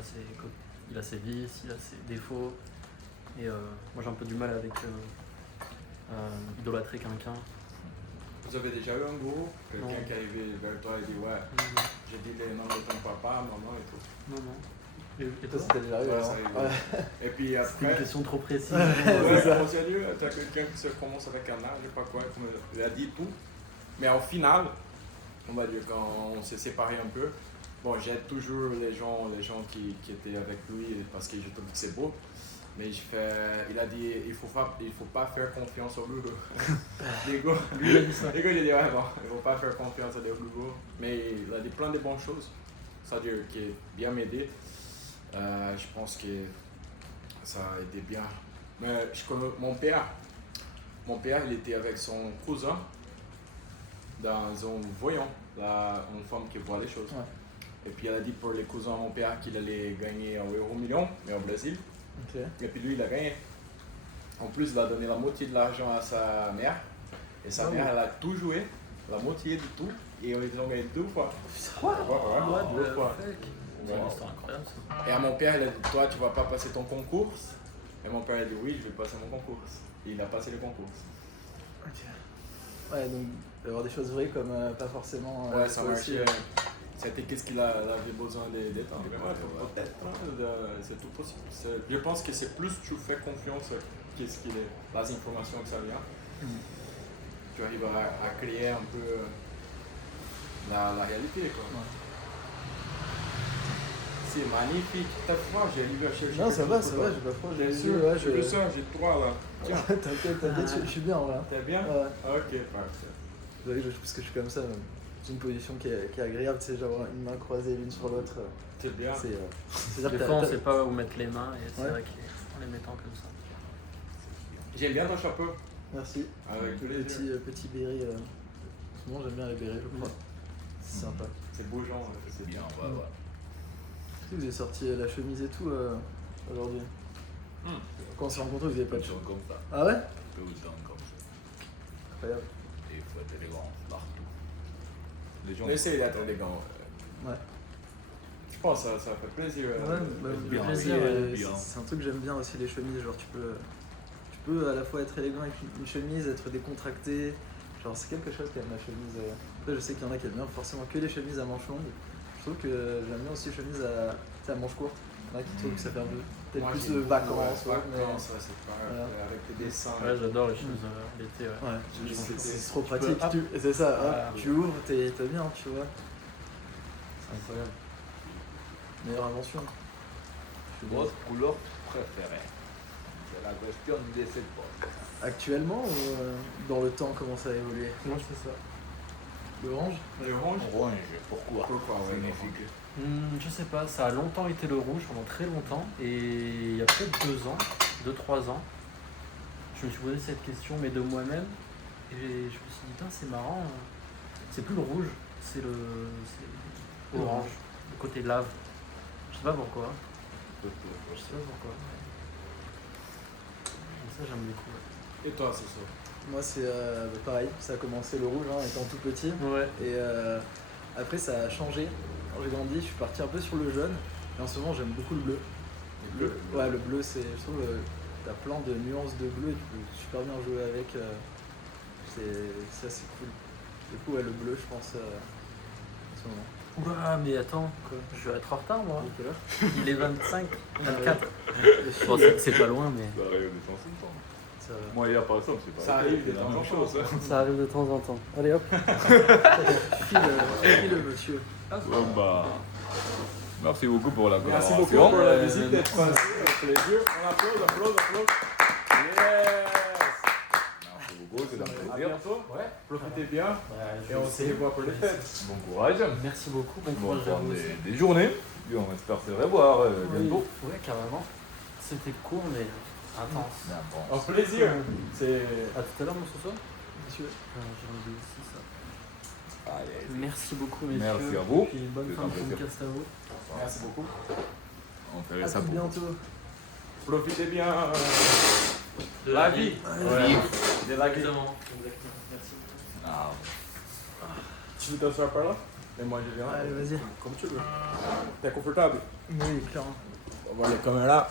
a ses vices, il a ses défauts. Et moi j'ai un peu du mal avec idolâtrer quelqu'un. Vous avez déjà eu un gourou? Quelqu'un Non. qui est arrivé vers toi et dit ouais, j'ai dit les noms de ton papa, maman et tout. Non, non. Et toi, c'était déjà arrivé, Ouais, hein. ça arrive. Ouais. Et puis C'était une après, question trop précise. ouais, c'est ça. au sérieux, t'as quelqu'un qui se commence avec un âge, je sais pas quoi, comme il a dit tout. Mais au final, on va dire quand on s'est séparés un peu, bon, j'aide toujours les gens qui étaient avec lui parce que je trouve que c'est beau. Mais il a dit il faut pas faire confiance au Google. Les gars, Lui, il a dit ça. les gars, il a dit ouais bon, il faut pas faire confiance à des Google. Mais il a dit plein de bonnes choses. C'est-à-dire qu'il a bien m'aidé. Je pense que ça a été bien. Mais je connais mon père. Mon père, il était avec son cousin dans un voyant, une femme qui voit les choses. Ouais. Et puis elle a dit pour les cousins mon père qu'il allait gagner un euro million, mais au Brésil. Ok. Et puis lui, il a gagné. En plus, il a donné la moitié de l'argent à sa mère. Et sa mère, elle a tout joué, la moitié de tout. Et ils ont gagné 2 fois. Quoi? Ouais, 2 fois. C'est une histoire incroyable ça. Et à mon père, il a dit toi, tu vas pas passer ton concours. Et mon père a dit oui, je vais passer mon concours. Et il a passé le concours. Ok. Ouais, donc d'avoir des choses vraies comme pas forcément. Ouais, ça toi aussi, marchait. C'était qu'est-ce qu'il avait besoin d'étendre. Ouais, peut-être, hein, c'est tout possible. Je pense que c'est plus tu fais confiance à qu'est-ce qu'il est, les informations que ça vient. Tu arrives à créer un peu la réalité. Quoi. Ouais. C'est magnifique. T'as froid, j'ai arrivé à chercher. Non, ça va, quelque chose j'ai pas froid. Bien J'ai sûr, ouais, j'ai ça, j'ai 3 là. Tiens, T'inquiète, je suis bien en vrai. t'es bien? Ouais. Ok, parfait. Vous voyez, parce que je suis comme ça, j'ai une position qui est agréable, tu sais, genre une main croisée l'une sur l'autre. C'est bien. C'est-à-dire Des que fois, on sait pas où mettre les mains et c'est Ouais. vrai qu'en les mettant comme ça. J'aime bien ton chapeau. Merci. Avec tous les yeux. Petit béret. En ce moment, j'aime bien les bérets, je crois. C'est sympa. C'est beau genre. C'est bien, ouais. Est-ce que vous avez sorti la chemise et tout aujourd'hui? Quand on s'est rencontrés, vous n'avez pas de chemise. Comme ça. Ah ouais? Tout le temps comme ça. Incroyable. Et il faut être élégant partout. Les gens. On essaie d'être élégant. Ouais. Je pense que ça fait plaisir. Ouais, bah, bien, le plaisir, oui, bien. c'est un truc que j'aime bien aussi, les chemises. Genre, tu peux à la fois être élégant avec une chemise, être décontracté. Genre, c'est quelque chose quand même, la chemise. Après, je sais qu'il y en a qui aiment bien forcément que les chemises à manches longues. Je trouve que j'aime bien aussi les chemises à manches courtes. Il y en a qui trouvent que ça fait un peu peut-être Moi, plus j'aime de beaucoup, vacances. ouais, mais- vacances, ouais, c'est pas Voilà. avec les dessins. Ouais, j'adore les choses l'été. Ouais. Ouais, C'est- c'est trop peux- pratique. hop. C'est ça, hop, Ah, tu ouvres, t'es bien, tu vois. C'est incroyable. Meilleure invention. Je suis Votre couleur préférée. C'est la question de cette époque. Actuellement ou dans le temps, comment ça a évolué? Moi, c'est ça. L'orange? Le orange. Orange, pourquoi? Pourquoi, ouais, Magnifique. Je sais pas, ça a longtemps été le rouge, pendant très longtemps. Et il y a peut-être 2-3 ans, je me suis posé cette question, mais de moi-même. Et je me suis dit, c'est marrant, c'est plus le rouge, c'est l'orange, le côté lave. Je sais pas pourquoi. Je sais pas pourquoi. Mais ça, j'aime beaucoup. Et toi, c'est ça. Moi, c'est pareil, ça a commencé le rouge étant tout petit. Ouais. Et après, ça a changé. Quand j'ai grandi, je suis parti un peu sur le jaune. Et en ce moment, j'aime beaucoup le bleu. Ouais, le bleu, c'est, je trouve, t'as plein de nuances de bleu et tu peux super bien jouer avec. C'est assez cool. Du coup, ouais, le bleu, je pense, en ce moment. Oula, mais attends, Quoi? je vais être en retard moi. Il est quelle heure? Il est 25, 24. Les Bon, filles, c'est pas loin, mais. Ça arrive de temps en temps. ça va. Moi, hier, par exemple, c'est pas Ça arrive de la temps même en chose. temps. Hein. Ça arrive de temps en temps. Allez hop. File, monsieur. Ouais, bah, merci beaucoup pour la Merci collaboration. beaucoup pour la visite d'être passé. Un plaisir. On applaudit. Yes. Merci beaucoup, c'est un À plaisir. bientôt. Ouais. Profitez bien. Ouais, Et on se revoit pour les fêtes. Bon courage. Merci beaucoup, bon Bon courage à vous aussi. des journées. Et on espère se revoir bientôt. Ouais, carrément. C'était court, mais intense. Un plaisir. C'est. À tout à l'heure, mon soir. Monsieur. J'ai enlevé aussi ça. Allez, Merci beaucoup, messieurs. Merci à vous. Et puis bonne C'est fin un de plaisir. podcast à vous. Merci beaucoup. on fait À ça tout pour bientôt. Profitez bien De la vie. Ouais. de la vie. Exactement. Merci. Ah, Tu veux t'asseoir par là? Et moi je viens. Allez, vas-y. Comme tu veux. T'es confortable? Oui, clairement. On va les caméras.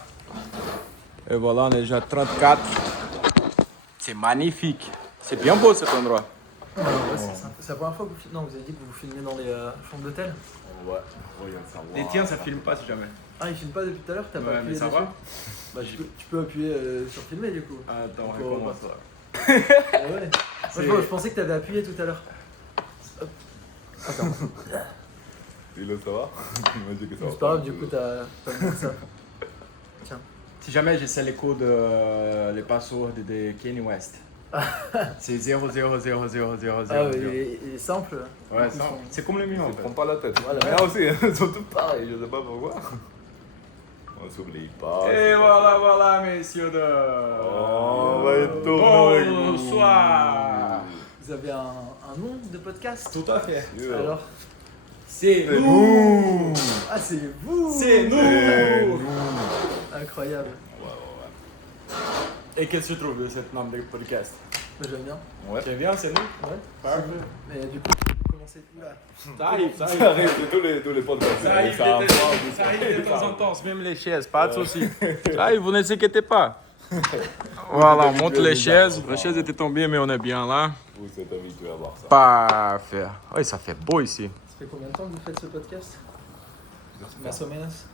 Et voilà, on est déjà 34. C'est magnifique. C'est bien beau cet endroit. Ouais, c'est la première fois que vous filmez. Non, vous avez dit que vous filmez dans les chambres d'hôtel. ouais, regarde ça. Les tiens, ça filme pas si jamais. Ah, ils filment pas depuis tout à l'heure, t'as pas Ouais, appuyé mais ça dessus? va. Bah, tu peux appuyer sur filmer du coup. Attends, Donc, on on recommence. Ah ouais. C'est- Moi, je pensais que t'avais appuyé tout à l'heure. Et là, ça va? Il m'a dit que ça va. C'est pas grave, du coup, t'as mis ça. Tiens. Si jamais j'essaie les codes, les passwords de Kanye West. C'est 0, 0, 0, 0, 0, 0. Ah oui, il est simple. Ouais, c'est comme le mien en Je fait. prends pas la tête. Voilà. Mais là aussi, ils sont tous pareils, je sais pas pourquoi. On s'oublie pas. Et voilà, messieurs de... On va être tourné. Bonsoir. Vous avez un nom de podcast? Tout à fait. Alors? C'est C'est nous. Ah, c'est vous! C'est nous. Incroyable. Et qu'est-ce que tu trouves de cette nom de podcast? J'aime bien. Ouais. C'est bien, c'est nous. Ouais. Parfait. Mais du coup, vous commencez tout là. Ça arrive, ça Ça arrive de tous les podcasts. Ça arrive de temps en temps, même les chaises, pas de soucis. Ça arrive, vous ne vous inquiétez pas. Voilà, on monte les chaises. Les chaises étaient tombées, mais on est bien là. Vous êtes habitués à voir ça. Parfait. Oui, ça fait beau ici. Ça fait combien de temps que vous faites ce podcast? Más o menos.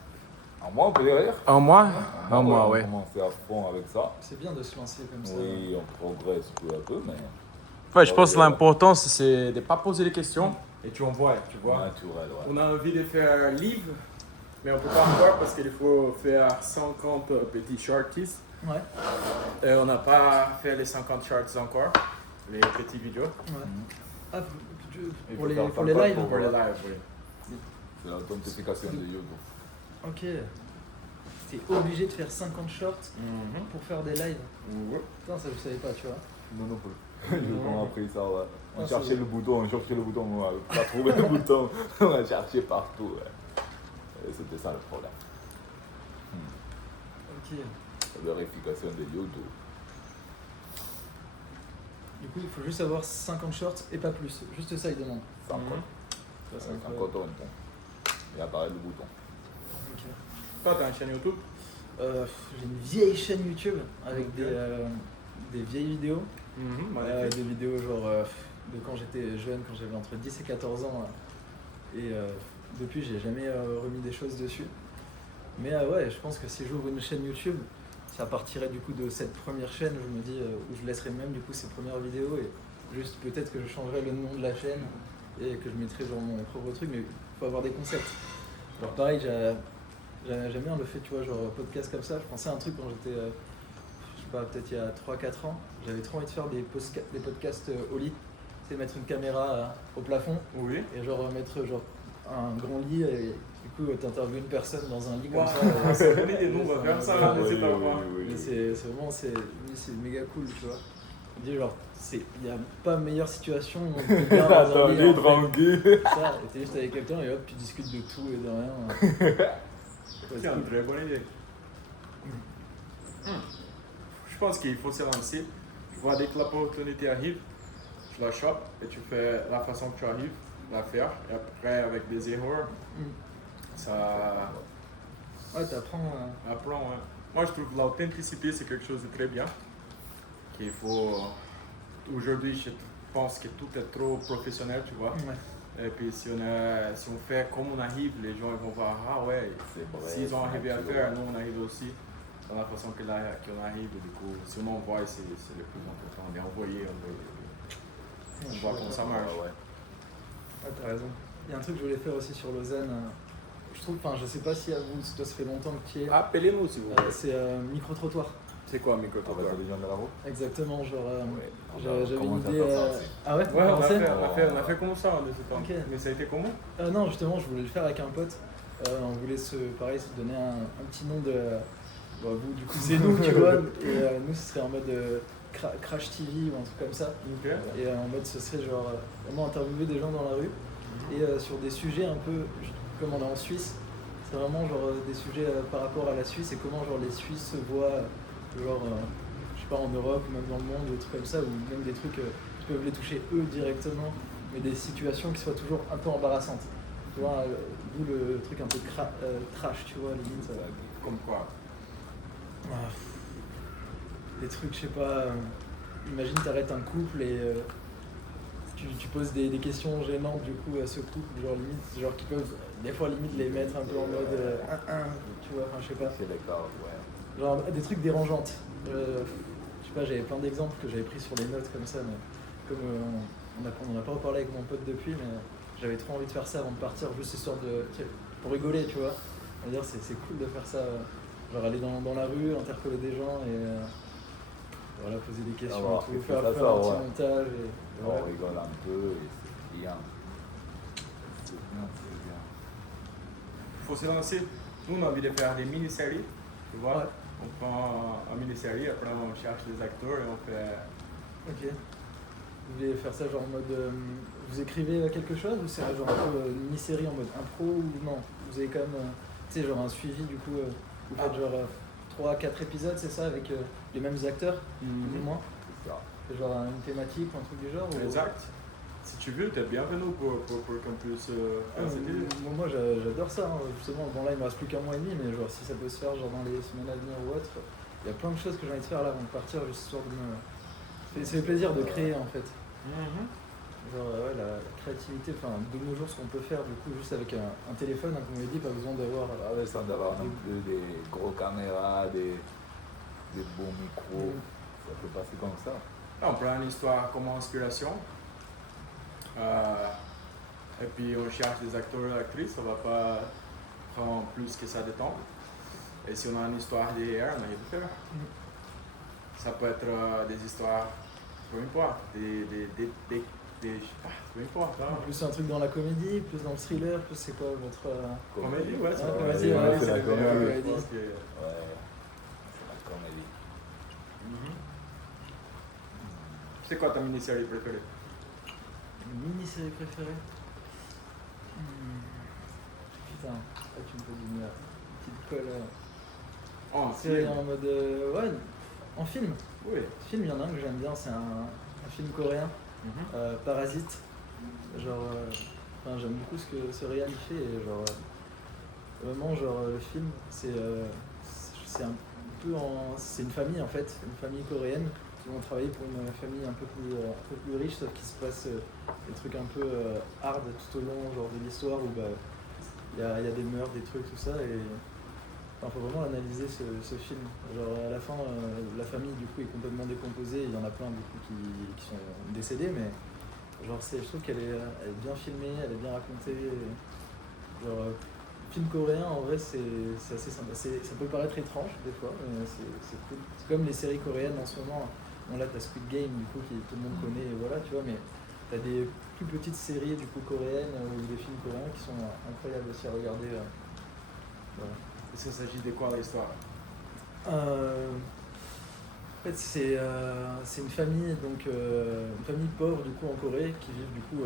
Un mois, on peut dire. Un mois? Un On mois, a oui. commencé à fond avec ça. C'est bien de se lancer comme ça. Oui, on progresse peu à peu, mais Ouais, je pense que l'important, c'est de ne pas poser les questions. Et tu envoies, tu vois. naturel, ouais. On a envie de faire un livre, mais on ne peut pas encore parce qu'il faut faire 50 petits shorties. Ouais. Et on n'a pas fait les 50 shorts encore, les petits vidéos. Ouais. Ah, Il pour faut les, faire pour les ça lives? Pour les lives, oui. C'est l'authentification de YouTube. Ok. T'es obligé de faire 50 shorts pour faire des lives? Ouais. Putain, ça je savais pas, tu vois. Non, non plus. On a appris ça, ouais. On Ah, cherchait c'est- le bouton, on n'a pas trouvé le bouton. On a cherché partout, ouais. Et c'était ça le problème. Ok. La vérification de YouTube. Du coup, il faut juste avoir 50 shorts et pas plus. Juste ça, il demande. Sans code. Ça, c'est Sans incroyable. code, on répond. Et apparaît le bouton. Ok. Toi, t'as une chaîne YouTube? J'ai une vieille chaîne YouTube avec des vieilles vidéos. Des vidéos genre de quand j'étais jeune, quand j'avais entre 10 et 14 ans. Et depuis, j'ai jamais remis des choses dessus. Mais ouais, je pense que si j'ouvre une chaîne YouTube, ça partirait du coup de cette première chaîne, je me dis, où je laisserai même du coup ces premières vidéos et juste peut-être que je changerai le nom de la chaîne et que je mettrai genre mon propre truc, mais il faut avoir des concepts. Alors pareil, j'aime bien le fait, tu vois, genre podcast comme ça, je pensais à un truc quand j'étais, je sais pas, peut-être il y a 3-4 ans, j'avais trop envie de faire des podcasts au lit, tu sais, mettre une caméra au plafond Oui. et genre mettre genre un grand lit et du coup t'interviews une personne dans un lit comme Wow. ça. C'est une bonne idée, nous, on va faire ça, là, Oui, n'hésite pas. Mais c'est vraiment, c'est méga cool, tu vois. Je me dis genre, il n'y a pas meilleure situation où on peut bien dans un lit, en fait. tranquille. Ça, et t'es juste avec quelqu'un et hop, tu discutes de tout et de rien. Ouais, C'est c'est une cool. très bonne idée. Je pense qu'il faut se lancer. Je vois dès que l'opportunité arrive, tu la chopes et tu fais la façon que tu arrives, la faire. Et après, avec des erreurs, ça Ouais, t'apprends. apprend. Ouais. Moi, je trouve que l'authenticité, c'est quelque chose de très bien. Qu'il faut. Aujourd'hui, je pense que tout est trop professionnel, tu vois. Ouais. Et puis, si on fait comme on arrive, les gens ils vont voir, ah ouais, C'est vrai, s'ils ont c'est arrivé à le naturel. faire, nous on arrive aussi. Dans la façon qu'on arrive, et du coup, si on envoie, c'est le plus important. On est envoyé. On voit comment ça marche. Ouais. Ouais, t'as raison. Il y a un truc que je voulais faire aussi sur Lausanne. Je trouve, enfin, je sais pas si à vous, toi, ça fait longtemps que tu y es. Appelez-nous si vous voulez. C'est micro-trottoir. C'est quoi un On va micro-trottoir? faire des gens de la route. Exactement, genre. Ouais. J'avais une Commence à idée. faire ça aussi. Ah ouais, Ouais, on a commencé fait, on a fait comme ça en décembre. Ok. Mais ça a été comment? Non, justement, je voulais le faire avec un pote. On voulait se donner un petit nom de. Bon, vous, du coup, c'est nous, tu vois. Et nous, ce serait en mode Crash TV ou un truc comme ça. Ok. Et en mode, ce serait genre vraiment interviewer des gens dans la rue. Et sur des sujets un peu comme on est en Suisse. C'est vraiment genre des sujets par rapport à la Suisse et comment genre les Suisses se voient, genre, je sais pas, en Europe ou même dans le monde, des trucs comme ça, ou même des trucs qui peuvent les toucher eux directement, mais des situations qui soient toujours un peu embarrassantes. Tu vois, d'où le truc un peu trash, tu vois, limite. Comme quoi? Des trucs, je sais pas, imagine t'arrêtes un couple et tu poses des questions gênantes du coup à ce couple, genre limite, genre qui peuvent des fois limite les mettre un peu en mode tu vois, enfin je sais pas. C'est d'accord, ouais. Genre des trucs dérangeantes. Je sais pas, j'avais plein d'exemples que j'avais pris sur les notes comme ça, mais comme on n'a pas reparlé avec mon pote depuis, mais j'avais trop envie de faire ça avant de partir, juste histoire de, pour rigoler, tu vois. On va dire c'est cool de faire ça Genre aller dans la rue, interpeller des gens et voilà, poser des questions, Ah, tout, faire faire ça, un petit ouais. montage. Et, On voilà. rigole un peu et c'est bien. C'est bien, c'est bien. Faut se lancer. Nous, on a envie de faire des mini-séries, tu vois. Ouais. On prend un mini-série, après on cherche des acteurs et on fait... Ok. Vous voulez faire ça genre en mode. Vous écrivez quelque chose ou c'est genre un peu une mini-série en mode impro ou non? Vous avez quand même. Tu sais, genre un suivi du coup. Vous faites genre 3-4 épisodes, c'est ça, avec les mêmes acteurs, plus ou moins? C'est ça. C'est genre une thématique ou un truc du genre ou... Exact. Si tu veux, t'es bienvenu pour qu'on puisse faire cette idée. Moi j'adore ça, hein. Justement. Bon là il me reste plus qu'un mois et demi, mais genre si ça peut se faire genre dans les semaines à venir ou autre, il y a plein de choses que j'ai envie de faire là avant de partir, juste histoire de me. Ça fait plaisir de créer en fait. Genre ouais, la créativité, enfin de nos jours ce qu'on peut faire du coup juste avec un téléphone, hein, comme on l'a dit, pas besoin d'avoir. Sans d'avoir non plus des gros caméras, des bons micros. Ça peut passer comme ça. On prend une histoire comme inspiration. Et puis on cherche des acteurs et actrices, on va pas prendre plus que ça de temps. Et si on a une histoire derrière, on a rien à faire. Ça peut être des histoires, peu importe, peu importe. Hein. Plus un truc dans la comédie, plus dans le thriller, plus c'est quoi votre. Comédie, ouais, c'est Ouais, la comédie, comédie. ouais, c'est la comédie. Je pense que- Ouais, c'est la comédie. C'est quoi ta mini-série préférée? Mini-série préférée? Putain, là tu me poses une petite colle. Oh, C'est en mode. Ouais, en film. Oui. Film, il y en a un que j'aime bien, c'est un film coréen, Parasite. Genre. Enfin, j'aime beaucoup ce réal il fait et genre. Vraiment, genre, le film, c'est un peu en. C'est une famille en fait, une famille coréenne qui vont travailler pour une famille un peu plus riche, sauf qu'il se passe des trucs un peu hard tout au long genre, de l'histoire où bah, il y a des meurtres, des trucs, tout ça. Et enfin, faut vraiment analyser ce film. Genre, à la fin, la famille du coup est complètement décomposée, il y en a plein du coup qui sont décédés, mais genre, je trouve qu'elle est bien filmée, elle est bien racontée. Genre, film coréen, en vrai, c'est assez sympa. Ça peut paraître étrange des fois, mais c'est cool. C'est comme les séries coréennes en ce moment. Bon, là, t'as Squid Game, du coup, qui tout le monde connaît, et voilà, tu vois, mais t'as des plus petites séries, du coup, coréennes ou des films coréens qui sont incroyables aussi à regarder. Voilà. Et ça s'agit de quoi l'histoire? En fait, c'est une famille, donc une famille pauvre du coup en Corée qui vivent du coup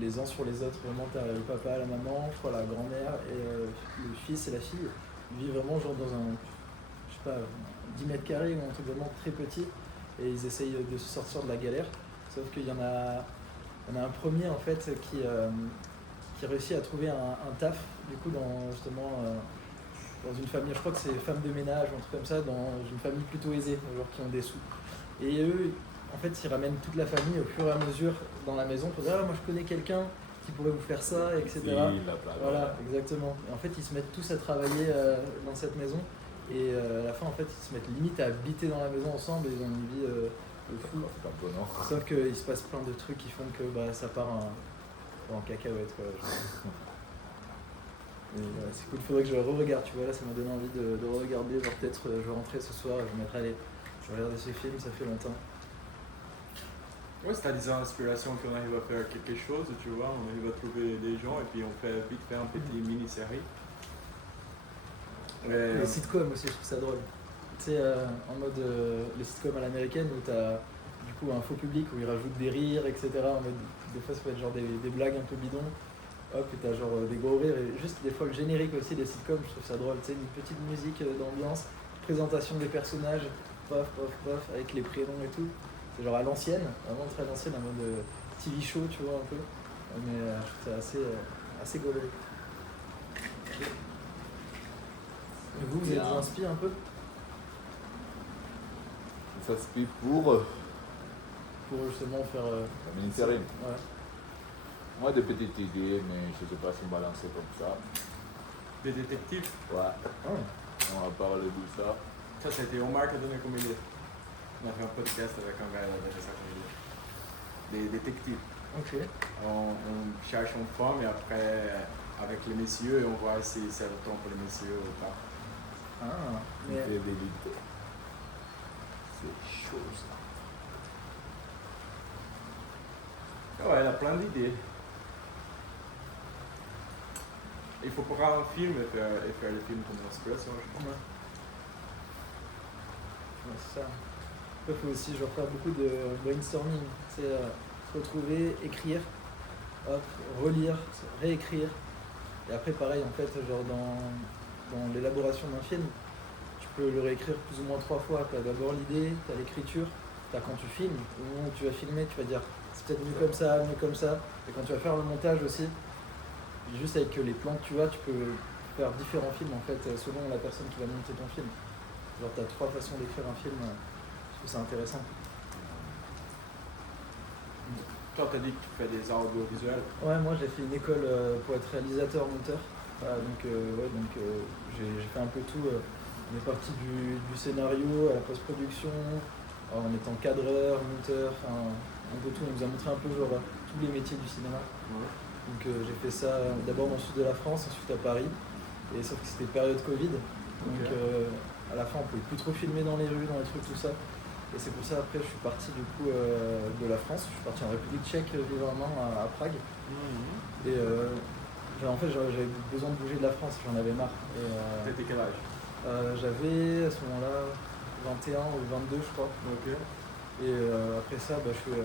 les uns sur les autres. Vraiment, t'as le papa, la maman, je crois la grand-mère et le fils et la fille vivent vraiment genre dans un, je sais pas, 10 mètres carrés ou un truc vraiment très petit et ils essayent de se sortir de la galère. Sauf qu'il y en a un premier en fait qui réussit à trouver un taf du coup dans justement dans une famille, je crois que c'est femme de ménage ou un truc comme ça, dans une famille plutôt aisée, genre qui ont des sous. Et eux, en fait, ils ramènent toute la famille au fur et à mesure dans la maison pour dire ah, moi je connais quelqu'un qui pourrait vous faire ça, etc. Voilà, exactement. Et en fait, ils se mettent tous à travailler dans cette maison et à la fin, en fait, ils se mettent limite à habiter dans la maison ensemble et ils ont une vie de fou. C'est un peu non. Sauf qu'il se passe plein de trucs qui font que bah, ça part en cacahuète, quoi. Ouais, c'est cool, faudrait que je re-regarde, tu vois, là ça m'a donné envie de re-regarder, genre peut-être je vais rentrer ce soir et je vais mettre, allez, je vais regarder ce film, ça fait longtemps. Ouais, c'est à des inspirations qu'on arrive à faire quelque chose, tu vois, on arrive à trouver des gens et puis on fait vite faire un petit mini-série. Les sitcoms aussi, je trouve ça drôle. Tu sais, en mode les sitcoms à l'américaine où t'as du coup un faux public où ils rajoutent des rires, etc. En mode, des fois ça peut être genre des blagues un peu bidons. Hop, et t'as genre des gros rires et juste des fois le générique aussi des sitcoms, je trouve ça drôle, tu sais, une petite musique d'ambiance, présentation des personnages, paf, paf, paf, avec les prénoms et tout. C'est genre à l'ancienne, vraiment très l'ancienne, en mode TV show, tu vois, un peu. Mais je trouve ça assez gaulerie. Et vous êtes inspi un peu? Ça se fait pour Pour justement faire... la mini-série. Ouais. Moi, des petites idées, mais je ne sais pas si on va lancer comme ça. Des détectives. Ouais, Ah. on va parler de ça. Ça, c'était Omar qui a donné comme idée. On a fait un podcast avec un gars, il a donné ça comme idée. Des détectives. Ok. On cherche une femme et après, avec les messieurs, on voit si c'est le temps pour les messieurs ou pas. Ah, Il mais fait des luttes. C'est chaud ça. Ah ouais, elle a plein d'idées. Il faut prendre un film et faire le film comme Espresso, je pense. ouais. Ouais, c'est ça. Après, il faut aussi genre, faire beaucoup de brainstorming. C'est se retrouver, écrire, hop, relire, réécrire. Et après, pareil, en fait, genre dans l'élaboration d'un film, tu peux le réécrire plus ou moins 3 fois. Tu as d'abord l'idée, tu as l'écriture, tu as quand tu filmes. Au moment où tu vas filmer, tu vas dire c'est peut-être mieux comme ça, mieux comme ça. Et quand tu vas faire le montage aussi, juste avec les plans que tu as, tu peux faire différents films en fait, selon la personne qui va monter ton film. Genre, tu as 3 façons d'écrire un film, je trouve ça intéressant. Toi, t'as dit que tu fais des arts audiovisuels. Ouais, moi j'ai fait une école pour être réalisateur-monteur. J'ai fait un peu tout. On est parti du scénario à la post-production, en étant cadreur, monteur, enfin un peu tout. On nous a montré un peu genre tous les métiers du cinéma. Ouais. Donc j'ai fait ça d'abord dans le sud de la France, ensuite à Paris. Et sauf que c'était période Covid. Donc à la fin on pouvait plus trop filmer dans les rues, dans les trucs, tout ça. Et c'est pour ça après je suis parti du coup de la France. Je suis parti en République tchèque vivre un an à Prague. Et en fait j'avais besoin de bouger de la France, j'en avais marre. T'étais quel âge? J'avais à ce moment-là 21 ou 22 je crois. Ok. Et après ça je suis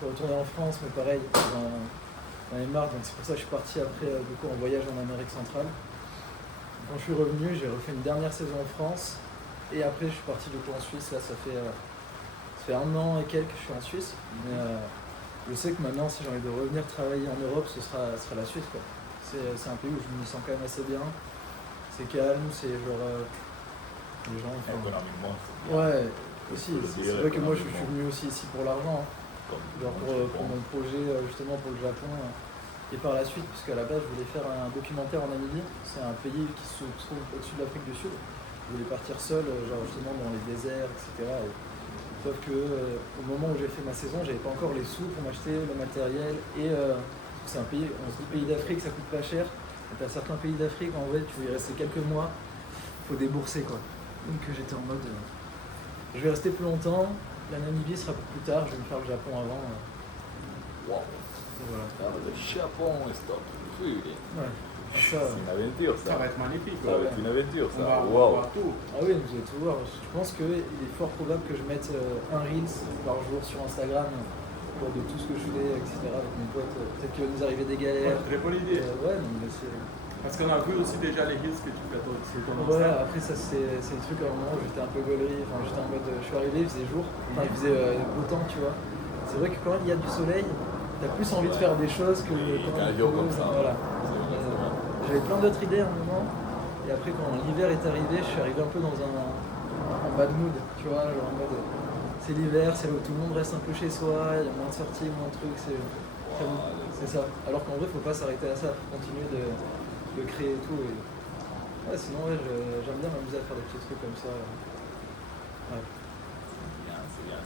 retourné en France, mais pareil, j'en avais marre, donc c'est pour ça que je suis parti après du coup en voyage en Amérique centrale. Quand je suis revenu, j'ai refait une dernière saison en France, et après je suis parti du coup en Suisse. Là ça fait 1 an et quelques que je suis en Suisse, mais je sais que maintenant si j'ai envie de revenir travailler en Europe, ce sera la Suisse quoi. C'est un pays où je me sens quand même assez bien, c'est calme, c'est genre les gens... Enfin, Économiquement, c'est bien. ouais, aussi, Faut le c'est dire, vrai que moi je suis économiquement. venu aussi ici pour l'argent, hein. Genre pour mon projet justement pour le Japon. Et par la suite, parce qu'à la base je voulais faire un documentaire en Namibie, c'est un pays qui se trouve au-dessus de l'Afrique du Sud. Je voulais partir seul, genre justement dans les déserts, etc. Sauf que au moment où j'ai fait ma saison, j'avais pas encore les sous pour m'acheter le matériel. Et c'est un pays, on se dit pays d'Afrique, ça coûte pas cher. Et t'as certains pays d'Afrique, en vrai, tu veux y rester quelques mois, faut débourser quoi. Donc j'étais en mode, je vais rester plus longtemps. La Namibie sera pour plus tard, je vais me faire le Japon avant. Wow. Voilà. Ah, le Japon è stato incredibile. Ouais. C'est Ça, une aventure Ça ça. va être magnifique. Ça va être une aventure On va ça. voir Wow. tout. ah oui, vous allez tout voir. Je pense qu'il est fort probable que je mette un Reels par jour sur Instagram de tout ce que je fais, etc. avec mes potes. Peut-être qu'il va nous arriver des galères. Ouais, très bonne idée. Ouais, non, mais c'est... Parce qu'on a vu aussi déjà les hits que tu fais sur ton Ouais, Insta. après ça c'est le truc à un moment où j'étais un peu gaulerie, enfin j'étais en mode, je suis arrivé, il faisait jour, enfin il faisait beau temps, tu vois. C'est vrai que quand il y a du soleil, t'as plus envie de faire des choses que Oui, quand t'as un il jour pleut, comme ça. voilà. C'est vrai. J'avais plein d'autres idées à un moment, et après quand l'hiver est arrivé, je suis arrivé un peu dans un bad mood, tu vois, genre en mode, c'est l'hiver, c'est là où tout le monde reste un peu chez soi, il y a moins de sorties, moins de trucs, c'est ça. Alors qu'en vrai, faut pas s'arrêter à ça, faut continuer de créer et tout. Et... ouais, sinon, ouais, j'aime bien m'amuser à faire des petits trucs comme ça. Ouais. C'est bien.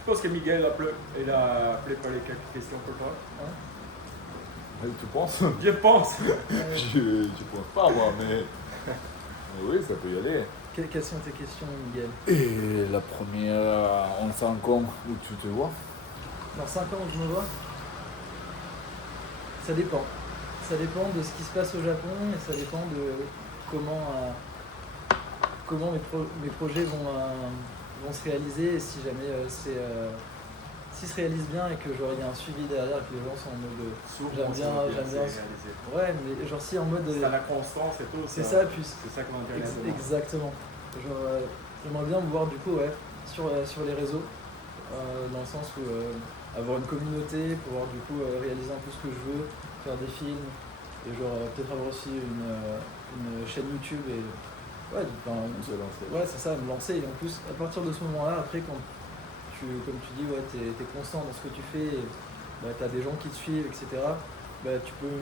Je pense que Miguel il a préparé quelques questions pour toi. Tu penses? Je pense. Je pense pas moi, mais oui, ça peut y aller. Quelles sont tes questions, Miguel? Et la première, en 5 ans, où tu te vois? Dans 5 ans où je me vois? Ça dépend. Ça dépend de ce qui se passe au Japon et ça dépend de comment mes projets vont se réaliser et si jamais s'ils se réalisent bien et que genre il y a un suivi derrière et que les gens sont en mode j'aime bien. réalisé. Ouais, mais genre si en mode C'est la constance et tout. c'est ça, puis C'est ça qu'on intéresse. exactement. Genre j'aimerais bien me voir du coup sur les réseaux dans le sens où avoir une communauté, pouvoir du coup réaliser un peu ce que je veux, faire des films et genre peut-être avoir aussi une chaîne YouTube et ouais, ouais c'est ça, me lancer et en plus à partir de ce moment-là, après quand comme tu dis, ouais, t'es constant dans ce que tu fais, et, bah, t'as des gens qui te suivent, etc. Bah, tu peux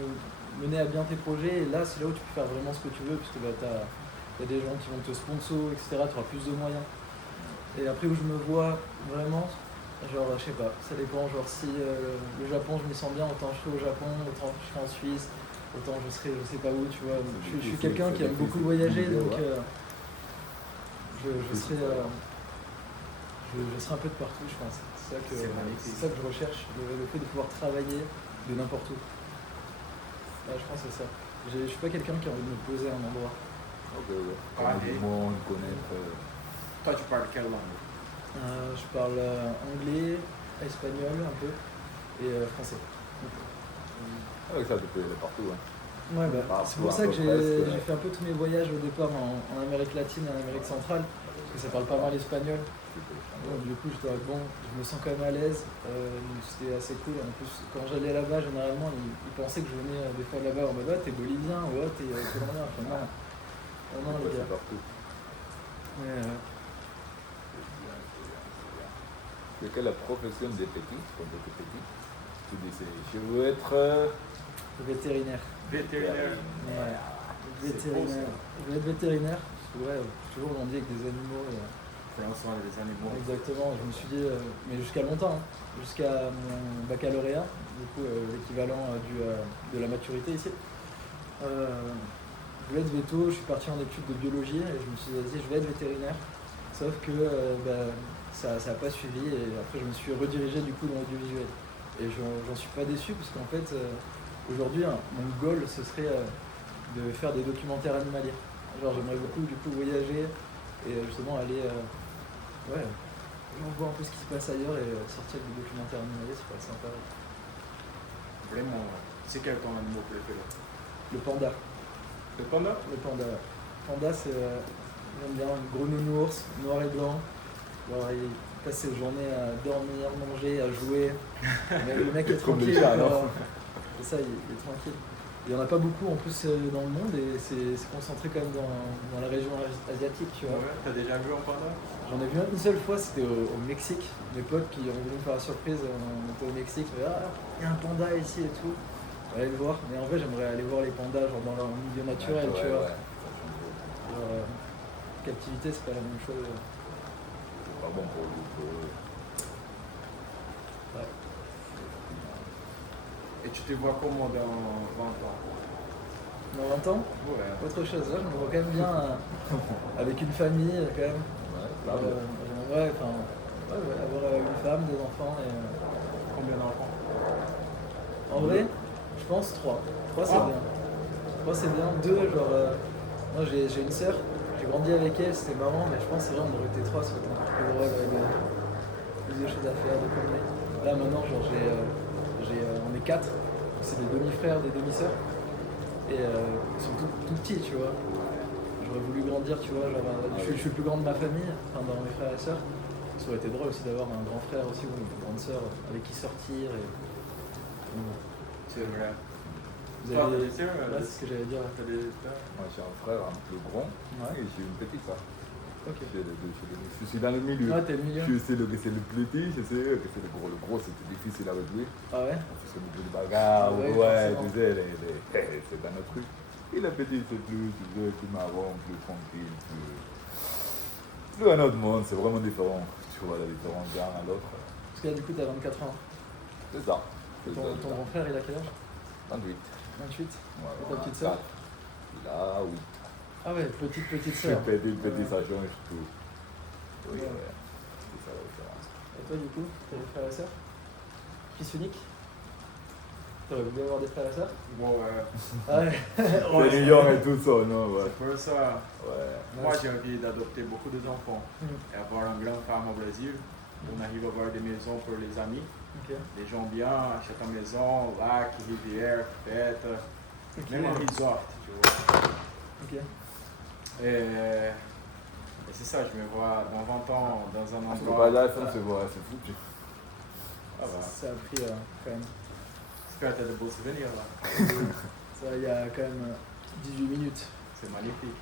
mener à bien tes projets et là c'est là où tu peux faire vraiment ce que tu veux puisque bah, t'as des gens qui vont te sponsor, etc. Tu auras plus de moyens. Et après où je me vois vraiment, genre je sais pas, ça dépend, genre si le Japon je m'y sens bien, autant je serai au Japon, autant je serai en Suisse, autant je serai je sais pas où, tu vois. Je suis difficile, quelqu'un c'est qui aime beaucoup difficile. voyager, Je donc vois. je serai je serai un peu de partout, je pense. C'est magnifique. ça que je recherche, le fait de pouvoir travailler de n'importe où. Là, je pense que c'est ça. Je suis pas quelqu'un qui a envie de me poser à un endroit. Ok, ouais. Ah, Connaître et- du monde, connaître. Toi, tu parles quelle langue? Je parle anglais, espagnol un peu et français. Avec ça, tu peux aller partout. Hein. Ouais, bah, Partout, c'est pour à ça que peu près, c'est- j'ai fait un peu tous mes voyages au départ en Amérique latine et en Amérique centrale, parce que ça parle pas mal espagnol. Donc, du coup, j'étais bon, je me sens quand même à l'aise, c'était assez cool. En plus, quand j'allais là-bas, généralement, ils pensaient que je venais des fois là-bas en mode ah, t'es bolivien ou ah, t'es colombien. Enfin, non, non, Ouais, les c'est gars. partout. Ouais, ouais. C'est quelle la profession des petits, quand tu étais petit? Tu disais, je veux être. Vétérinaire. Vétérinaire. Ouais. C'est Vétérinaire. Je veux être vétérinaire, parce que ouais, j'ai toujours grandi avec des animaux. Prenons soin des animaux. Exactement, je me suis dit, mais jusqu'à longtemps, hein, jusqu'à mon baccalauréat, du coup l'équivalent de la maturité ici. Je voulais être véto, je suis parti en études de biologie et je me suis dit, vas-y, je vais être vétérinaire. Sauf que ça n'a pas suivi et après je me suis redirigé du coup dans l'audiovisuel. Et j'en suis pas déçu parce qu'en fait, aujourd'hui, mon goal ce serait de faire des documentaires animaliers. Genre j'aimerais beaucoup du coup voyager et justement aller voir un peu ce qui se passe ailleurs et sortir des documentaires animaliers, c'est pas sympa. Vraiment, c'est quel ton animal préféré? Le panda. Le panda? Le panda. Panda, c'est. J'aime bien, un gros nounours, noir et blanc. Alors, il passe ses journées à dormir, manger, à jouer. Mais le mec est Comme les tranquille. chats, alors. C'est ça, il est tranquille. Il n'y en a pas beaucoup en plus dans le monde et c'est concentré quand même dans la région asiatique, tu vois. Ouais, t'as déjà vu un panda? J'en ai vu une seule fois, c'était au Mexique. Mes potes qui ont voulu me faire la surprise, on était au Mexique, mais il y a un panda ici et tout. J'allais le voir, mais en vrai j'aimerais aller voir les pandas genre dans leur milieu naturel, tu vois. Ouais. Genre, captivité, c'est pas la même chose. C'est pas bon pour eux. Ouais. Et tu te vois comment dans 20 ans? Dans 20 ans, Ouais. autre chose, là, je me vois quand même bien avec une famille, quand même. Ouais, J'aimerais avoir une femme, des enfants et. Combien d'enfants? En vrai, je pense 3. 3 c'est bien. 3 c'est bien. 2, genre. Moi j'ai une sœur, j'ai grandi avec elle, c'était marrant, mais je pense que c'est vrai, on aurait été 3, ça aurait été un peu plus drôle, avec plus de choses à faire, de conneries. Là maintenant, genre on est 4, c'est des demi-frères, des demi-sœurs, et ils sont tout petits, tu vois. J'aurais voulu grandir, tu vois, genre, je suis le plus grand de ma famille, enfin dans mes frères et sœurs. Ça aurait été drôle aussi d'avoir un grand frère aussi ou une grande sœur avec qui sortir. C'est vrai. Vous Toi, avez... t'as des sœurs? Ouais, c'est ce que j'allais dire. T'as des sœurs? Moi, j'ai un frère un peu grand Ouais. et j'ai une petite sœur. Ok. Je suis dans le milieu. Ah, t'es le milieu. Je sais que c'est le plus petit, je sais que c'est le gros. Le gros, c'était difficile à jouer. Ah ouais? On faisait beaucoup de bagarres, Ouais, ouais, forcément. tu sais, c'est dans notre truc. Et la petite, c'est plus marrant, plus tranquille, plus un autre monde, c'est vraiment différent. Tu vois la différence d'un à l'autre. Parce que là, du coup, t'as 24 ans. C'est ça. C'est Ton ça. grand frère, il a quel âge? 28. 28. Ouais, Et ta petite sœur? Il a 8. Ah ouais, petite sœur. Petit, ça change tout. Oui, Ouais. ouais. C'est ça la différence. Et toi, du coup, t'as des frères et sœurs? Fils unique? T'aurais voulu avoir des frères et sœurs? Bon, ouais. Ah ouais. C'est New York et tout ça, non? Ouais. C'est pour ça. Ouais. Moi, j'ai envie d'adopter beaucoup d'enfants et avoir une grande ferme au Brésil. On arrive à avoir des maisons pour les amis. Ok. Les gens bien, achètent une maison, lac, rivière, fête, Ok. même un resort, tu vois. Ok. Et c'est ça, je me vois dans 20 ans dans un Parce que endroit. là, ça se voit, c'est foutu. Ah bah, Ça a pris quand même. j'espère que tu as de beaux souvenirs là. Ça, il y a quand même 18 minutes. C'est magnifique.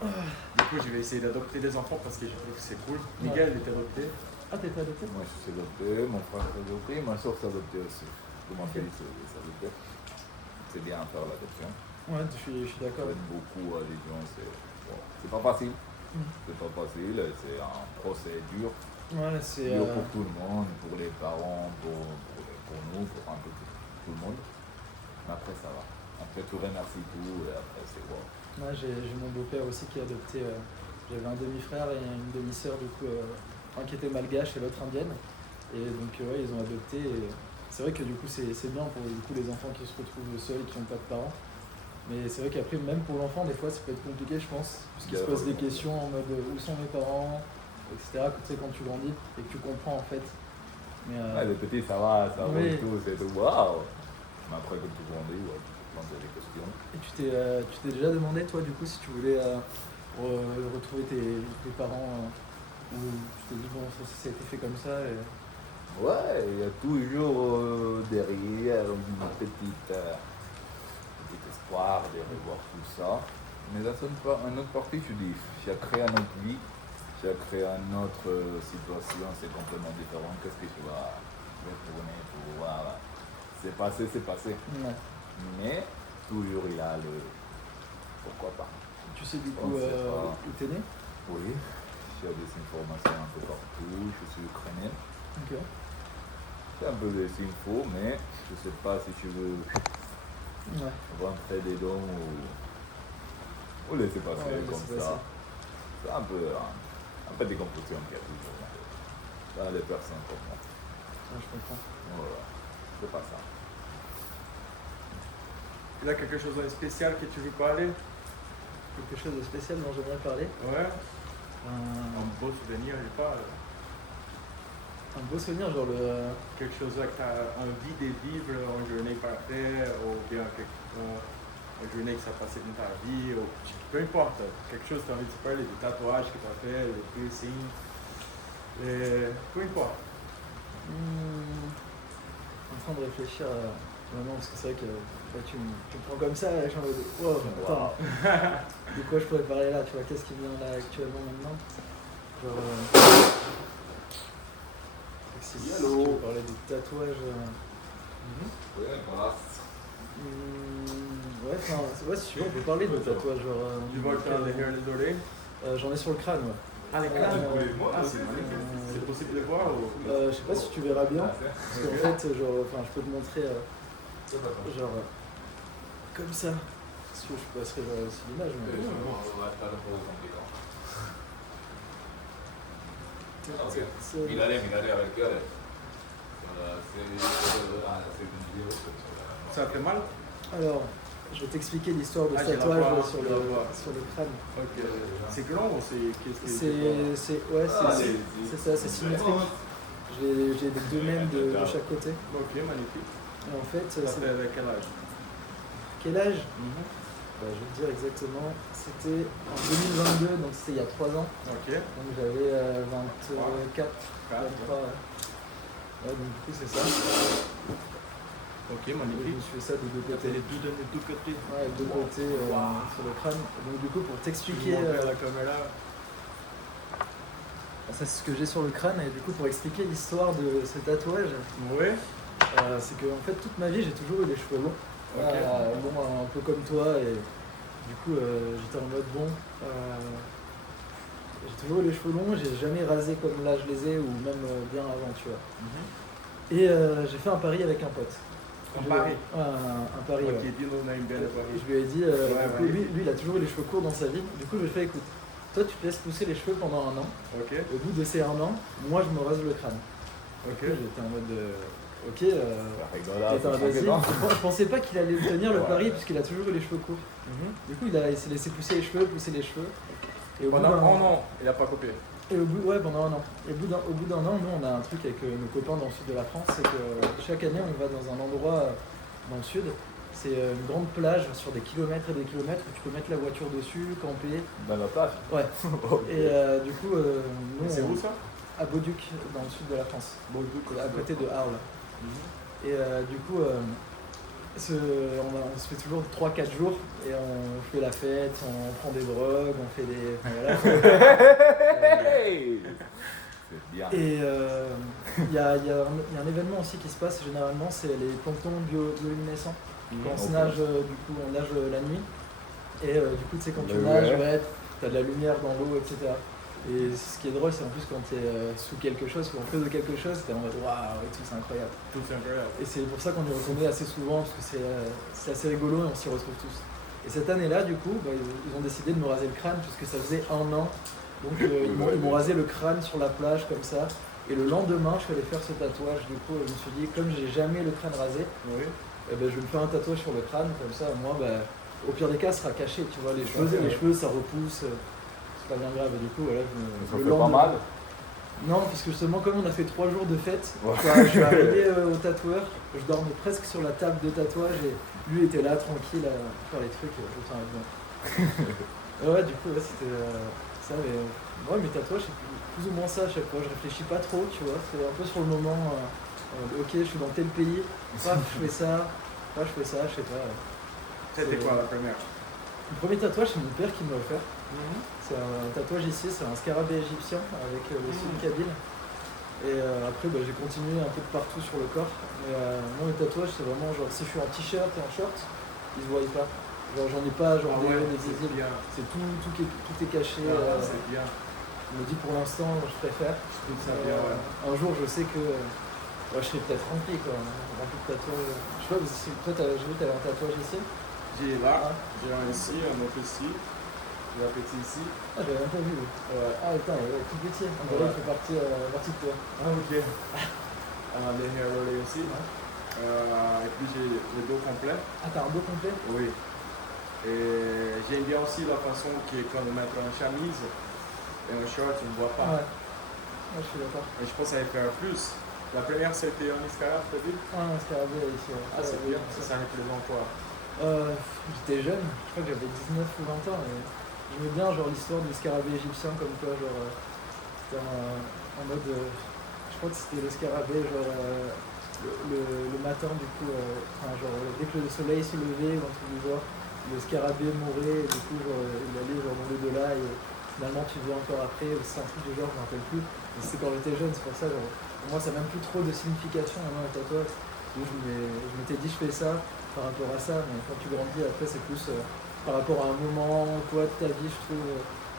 Du coup, je vais essayer d'adopter des enfants parce que je trouve que c'est cool. Miguel est adopté. Ah, t'es adopté? Moi, je suis adopté, mon frère est adopté, ma soeur s'est adoptée aussi. Tout mon fils s'est adopté. C'est bien à faire l'adoption. Ouais, je suis d'accord. J'aime beaucoup les gens, c'est pas facile. C'est pas facile, c'est un procédure Ouais, c'est. dur pour tout le monde, pour les parents, pour nous, pour un peu tout le monde. Après, ça va. Après, tu remercies tout et après, c'est bon. Moi, j'ai mon beau-père aussi qui a adopté. J'avais un demi-frère et une demi-sœur, du coup, un qui était malgache et l'autre indienne. Et donc, ouais, ils ont adopté. Et c'est vrai que du coup, c'est bien pour du coup, les enfants qui se retrouvent seuls, qui n'ont pas de parents. Mais c'est vrai qu'après, même pour l'enfant, des fois, ça peut être compliqué, je pense. Parce qu'il se pose des questions en mode où sont mes parents, etc. Tu sais, quand tu grandis et que tu comprends en fait. Mais, les petits, ça va, ça oui. roule tout, c'est tout. Waouh! Mais après, quand tu grandis, ouais, tu te poses des questions. Et tu t'es déjà demandé, toi, du coup, si tu voulais retrouver tes parents ou tu t'es dit, bon, ça a été fait comme ça et... Ouais, il y a toujours derrière une petite espoir de revoir tout ça. Mais dans une autre partie, je dis, j'ai créé une autre vie, j'ai créé une autre situation, c'est complètement différent. Qu'est-ce que tu vas retourner pour voir? C'est passé, c'est passé. Ouais. Mais toujours il a le pourquoi pas. Tu sais du coup où t'es né? Oui, j'ai des informations un peu partout, je suis ukrainien. Ok. C'est un peu des infos, mais je sais pas si tu veux rentrer dedans ou laisser passer comme ça. C'est un peu des confusions qu'il y a toujours dans les personnes comme moi. Je comprends. Voilà, c'est pas ça. Il y a quelque chose de spécial que tu veux parler? Quelque chose de spécial dont j'aimerais parler? Ouais. Un beau souvenir, je parle. Un beau souvenir, genre quelque chose que tu as envie de vivre, une journée parfaite, ou bien une journée que ça passait dans ta vie, ou peu importe, quelque chose que tu as envie de parler, des tatouages que tu as fait, des piercings, peu importe. En train de réfléchir vraiment, parce que c'est vrai que là, tu me prends comme ça, je suis en mode, wow, attends, de quoi je pourrais parler là, tu vois, qu'est-ce qui vient là actuellement maintenant? Genre, si tu veux parler des tatouages. Ouais, si tu veux, on peut parler de tatouages. Genre, tu vois que les hair les oreilles? J'en ai sur le crâne, ouais. Ah, les crânes? C'est magnifique. C'est possible de voir ou... Je sais pas si tu verras bien, parce qu'en fait, genre, je peux te montrer, genre, comme ça. Si tu veux, je passerai aussi l'image. Miraré avec elle. Ça fait mal? Alors, je vais t'expliquer l'histoire de ce tatouage sur le crâne. Ok. C'est grand ou c'est... C'est ça, c'est symétrique. J'ai les deux mêmes de chaque côté. Ok, magnifique. Et en fait, ça fait avec quel âge? Quel âge? Je vais te dire exactement. C'était en 2022, donc c'était il y a 3 ans. Ok. Donc j'avais 24, 23. Ouais, donc du coup c'est ça. Ok, Je me magnifique. suis fait ça de deux côtés. Les deux côtés. Ouais, deux côtés sur le crâne. Donc du coup pour t'expliquer... la caméra. Ça c'est ce que j'ai sur le crâne et du coup pour expliquer l'histoire de ce tatouage, c'est que en fait toute ma vie j'ai toujours eu les cheveux longs. Okay. Un peu comme toi et du coup j'étais en mode j'ai toujours eu les cheveux longs, j'ai jamais rasé comme là je les ai ou même bien avant tu vois. Et j'ai fait un pari avec un pote. Un pari? Un pari. Ok, dis-nous un bel pari. Je lui ai dit, lui il a toujours eu les cheveux courts dans sa vie, du coup je lui ai fait écoute, toi tu te laisses pousser les cheveux pendant 1 an, au bout de ces 1 an, moi je me rase le crâne. J'étais en mode je pensais pas qu'il allait tenir le pari puisqu'il a toujours eu les cheveux courts. Du coup il s'est laissé pousser les cheveux. Et pendant 1 an, il n'a pas coupé. Et pendant 1 an. Et au bout d'un an, nous on a un truc avec nos copains dans le sud de la France, c'est que chaque année on va dans un endroit dans le sud. C'est une grande plage sur des kilomètres et des kilomètres où tu peux mettre la voiture dessus, camper. Dans la plage? Ouais. Et du coup, nous, c'est où ça? À Beauduc, dans le sud de la France. Beauduc, à côté de Arles. Et du coup, on se fait toujours 3-4 jours et on fait la fête, on prend des drogues, on fait des... Voilà. C'est bien. Et il y a un événement aussi qui se passe généralement, c'est les planctons bioluminescents. Quand on se nage, du coup, on nage la nuit. Et du coup, tu sais, quand tu nages, tu as de la lumière dans l'eau, etc. Et ce qui est drôle, c'est en plus quand t'es sous quelque chose, ou en cause de quelque chose, t'es en mode waouh et tout, c'est incroyable. Tout c'est incroyable. Et c'est pour ça qu'on y retournait assez souvent, parce que c'est assez rigolo et on s'y retrouve tous. Et cette année-là, du coup, ils ont décidé de me raser le crâne, puisque ça faisait 1 an. Donc ils m'ont rasé le crâne sur la plage, comme ça. Et le lendemain, je suis allé faire ce tatouage. Du coup, je me suis dit, comme j'ai jamais le crâne rasé, je vais me faire un tatouage sur le crâne, comme ça, moi, au pire des cas, ça sera caché, tu vois. Les cheveux, ça repousse. C'est pas bien grave. Et du coup, voilà, Ça fait pas mal. Non, parce que justement, comme on a fait 3 jours de fête, je suis arrivé au tatoueur, je dormais presque sur la table de tatouage et lui était là, tranquille, à faire les trucs, je t'en bien. Ouais, du coup, c'était ça. Mais moi, mes tatouages, c'est plus ou moins ça à chaque fois. Je réfléchis pas trop, tu vois. C'est un peu sur le moment, ok, je suis dans tel pays, paf, je fais ça, paf, je fais ça, je sais pas. C'était quoi la première? Le premier tatouage, c'est mon père qui me l'a offert. C'est un tatouage ici, c'est un scarabée égyptien avec le signe kabyle. Et après, j'ai continué un peu de partout sur le corps. Mais moi, le tatouage, c'est vraiment genre si je suis en t-shirt et en short, ils se voient pas. Genre, j'en ai pas, genre des visibles. C'est tout est caché. C'est bien. Je me dis pour l'instant, je préfère. Je trouve ça bien, ouais. Un jour, je sais que je serai peut-être rempli, quoi. Rempli de tatouages. Je sais pas, toi, j'ai vu que t'avais un tatouage ici. J'ai là, j'ai un ici, un autre ici. J'ai un petit ici. Ah, j'avais même pas vu. Ah, attends, tout petit. On dirait qu'il fait partie de toi. Ah, ok. Les hair rollers aussi. Et puis j'ai le dos complet. Ah, t'as un dos complet? Oui. Et j'aime bien aussi la façon qui est quand on met une chemise et un short, tu ne vois pas. Ouais. Je suis d'accord. Et je pense que ça va faire plus. La première, c'était un escarab, t'as vu? Ah, un scarabée ici. Ah, c'est bien. Ça représente quoi? J'étais jeune, je crois que j'avais 19 ou 20 ans. Et j'aimais bien genre l'histoire du scarabée égyptien, comme quoi, genre, c'était en mode. Je crois que c'était le scarabée, genre, le matin, du coup, genre, dès que le soleil se levait, ou un truc du genre, le scarabée mourait, et du coup, genre, il allait genre, dans l'au-delà, et finalement, tu le vois encore après, c'est un truc du genre, je m'en rappelle plus. Mais c'était quand j'étais jeune, c'est pour ça, genre, pour moi, ça n'a même plus trop de signification, maintenant, le tatouage. Je m'étais dit, je fais ça par rapport à ça, mais quand tu grandis, après, c'est plus par rapport à un moment, quoi, de ta vie, je trouve,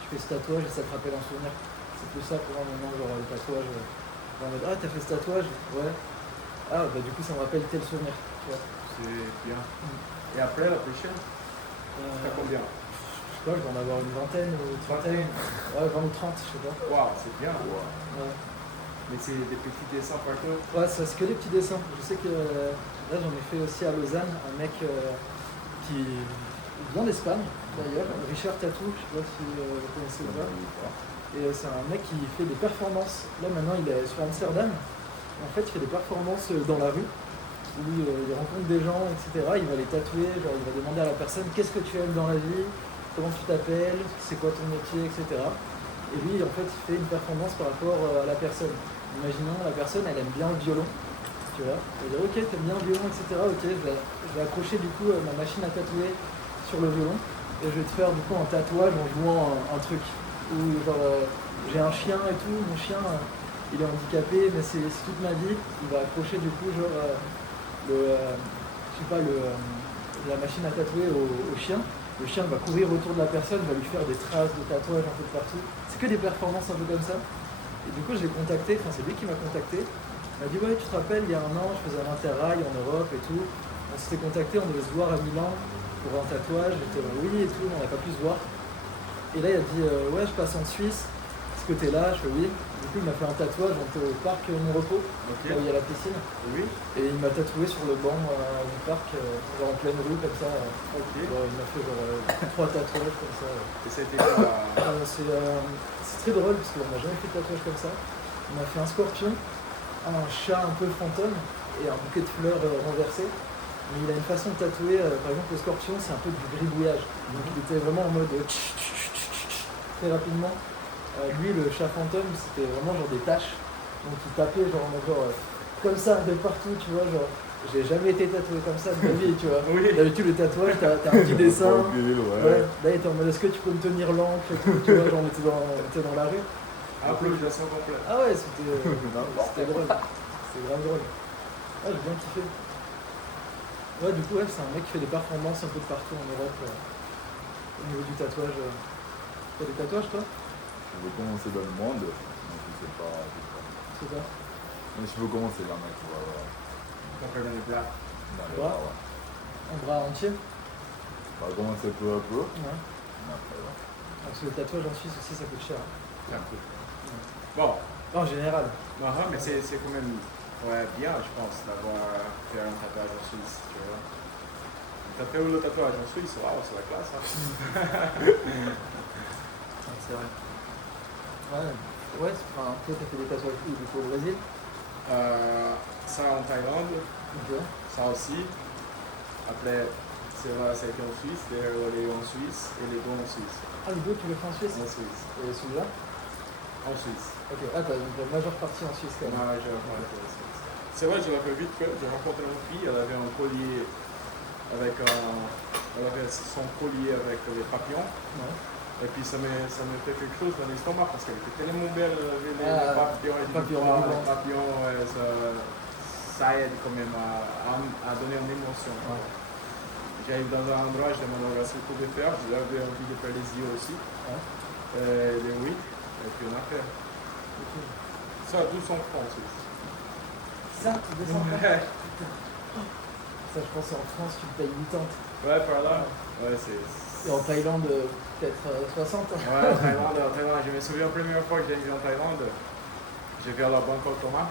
tu fais ce tatouage et ça te rappelle un souvenir. C'est plus ça pour moi maintenant, genre le tatouage. Ah, t'as fait ce tatouage? Ouais. Ah, du coup, ça me rappelle tel souvenir, tu vois. C'est bien. Et après, la prochaine, t'as combien? Je sais pas, je dois en avoir une vingtaine ou trentaine. Ouais, 20 ou 30, je sais pas. Waouh, c'est bien. Ouais. Mais c'est des petits dessins partout? Ouais, c'est que des petits dessins. Je sais que là, j'en ai fait aussi à Lausanne, un mec qui vient d'Espagne, d'ailleurs, Richard Tatou, je sais pas si vous connaissez ou pas. Et c'est un mec qui fait des performances. Là, maintenant, il est sur Amsterdam. En fait, il fait des performances dans la rue, où il rencontre des gens, etc. Il va les tatouer, genre, il va demander à la personne qu'est-ce que tu aimes dans la vie, comment tu t'appelles, c'est quoi ton métier, etc. Et lui, en fait, il fait une performance par rapport à la personne. Imaginons, la personne, elle aime bien le violon, tu vois. Elle va dire, ok, t'aimes bien le violon, etc. Ok, je vais accrocher du coup ma machine à tatouer sur le violon et je vais te faire du coup un tatouage en jouant un truc. Où genre, j'ai un chien et tout, mon chien, il est handicapé, mais c'est toute ma vie. Il va accrocher du coup genre la machine à tatouer au chien. Le chien va courir autour de la personne, va lui faire des traces de tatouage un peu de partout. C'est que des performances un peu comme ça. Et du coup, je l'ai contacté, c'est lui qui m'a contacté. Il m'a dit, ouais, tu te rappelles, il y a 1 an, je faisais un interrail en Europe et tout. On s'était contacté, on devait se voir à Milan pour un tatouage. J'étais oui et tout, on n'a pas pu se voir. Et là, il a dit, ouais, je passe en Suisse. Est-ce que t'es là? Je fais oui. Du coup, il m'a fait un tatouage, on était au parc Mon Repos, là où il y a la piscine. Oui. Et il m'a tatoué sur le banc du parc, genre en pleine rue, comme ça. Genre, il m'a fait genre 3 tatouages comme ça. Et c'était quoi? C'est très drôle parce qu'on n'a jamais fait de tatouage comme ça. On a fait un scorpion, un chat un peu fantôme et un bouquet de fleurs renversé. Mais il a une façon de tatouer, par exemple le scorpion c'est un peu du gribouillage. Donc il était vraiment en mode très rapidement. Lui le chat fantôme c'était vraiment genre des taches. Donc il tapait genre comme ça de partout, tu vois, genre. J'ai jamais été tatoué comme ça de ma vie, tu vois. Oui. D'habitude, le tatouage, t'as un petit dessin. Ouais. Là, il était en mode est-ce que tu peux me tenir l'encre et tout, tu vois, genre, on était dans la rue. Applaudissements complètes. Ah ouais, c'était drôle. C'était vraiment drôle. Ouais, j'ai bien kiffé. Ouais, du coup, ouais, c'est un mec qui fait des performances un peu de partout en Europe au niveau du tatouage. T'as des tatouages, toi? Je veux commencer dans le monde, mais je sais pas. C'est ça. Mais je veux commencer jamais, tu vois. On fait dans les plats. Dans les Quoi? bras, ouais. En bras entier. On va commencer peu à peu. Ouais. Mais après, ouais. Parce que le tatouage en Suisse aussi, ça coûte cher. C'est un peu. Bon, En général. mais c'est quand même bien, je pense, d'avoir fait un tatouage en Suisse, tu vois. T'as fait le tatouage en Suisse, waouh, c'est la classe, hein. C'est vrai. Ouais, enfin, toi t'as fait des tatouages où, du coup au Brésil? Ça en Thaïlande, Ok. ça aussi. Après, ça a été en Suisse, les en Suisse et les deux en Suisse. Ah, les deux tu le fais en Suisse? En Suisse. Et celui-là? En Suisse. Ok, ah t'as la majeure partie en Suisse quand même. Ouais, j'ai rencontré en Suisse. C'est vrai, je l'ai fait vite fait. J'ai rencontré une fille, elle avait un collier avec elle avait son collier avec les papillons. Ouais. Et puis ça me fait quelque chose dans l'estomac parce qu'elle était tellement belle, elle avait les papillons. Et papillons, les papillons, ouais, ça aide quand même à donner une émotion. Ouais. J'arrive dans un endroit, je demande à ce qu'on pouvait faire, j'avais envie de faire les yeux aussi. Ouais. Les oui, et puis on a fait. Ok. Ça, 200 francs en Suisse. Ça, tu descends pas? Ça, je pense en France, tu le payes 80. Ouais, par là. Ouais, c'est. Et en Thaïlande, peut-être 60. Ouais, en Thaïlande, je me souviens la première fois que j'ai été en Thaïlande, j'ai vu à la banque automate,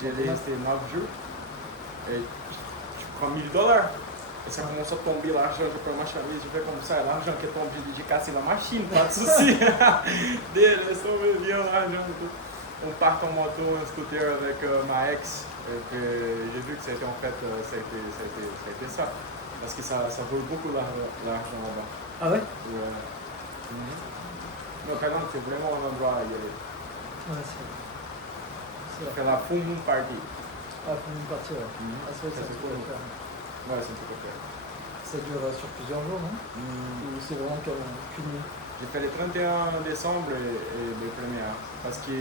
j'ai resté 9 jours, et tu prends $1000, et ça commence à tomber l'argent, je prends ma chemise, je fais comme ça, l'argent qui tombe, je dis casser la machine, pas de souci. Laisse tomber bien l'argent. On part en moto, un scooter avec ma ex, et puis j'ai vu que ça a été en fait, ça a été ça. Parce que ça vaut beaucoup l'argent là-bas. Ah ouais? Ouais. Donc, Thaïlande, c'est vraiment un endroit à y aller. Ouais, c'est C'est la Full Moon Party. Ah, pour une partie, ouais. Ah, c'est vrai que ça se pourrait faire. Ouais, c'est un peu faire. Ça dure sur plusieurs jours, non? Ou c'est vraiment qu'une nuit? J'ai fait le 31 décembre et le 1er. Parce que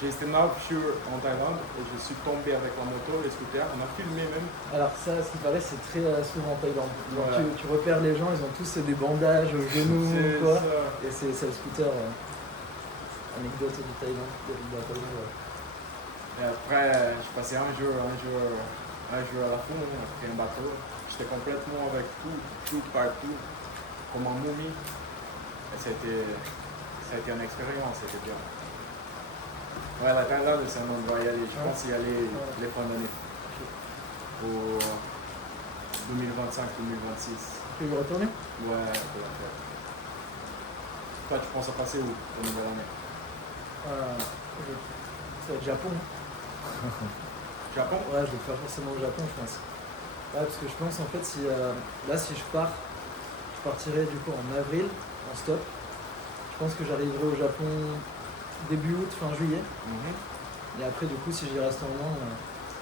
j'ai resté 9 jours en Thaïlande et je suis tombé avec la moto, les scooters. On a filmé même. Alors ça, ce qui paraît, c'est très souvent en Thaïlande. Donc, Ouais. tu repères les gens, ils ont tous des bandages aux genoux C'est ou quoi. ça. Et c'est le scooter. Anecdote du Thaïlande, de la Thaïlande, ouais. Et après, je passais un jour à la fin, on a pris un bateau. J'étais complètement avec tout partout, comme un momie. Et ça a été une expérience, c'était bien. Ouais, la Thaïlande, c'est un endroit à y aller. Je pense y aller les fins d'année. Pour 2025-2026. Tu veux y retourner? Ouais, on peut la faire. Toi, tu penses à passer où pour nouvelle année? Ça va être Japon. Japon? Ouais, je vais faire forcément le Japon, je pense. Ouais, parce que je pense en fait, si je partirai du coup en avril, en stop. Je pense que j'arriverai au Japon début août, fin juillet. Et après, du coup, si j'y reste un mois,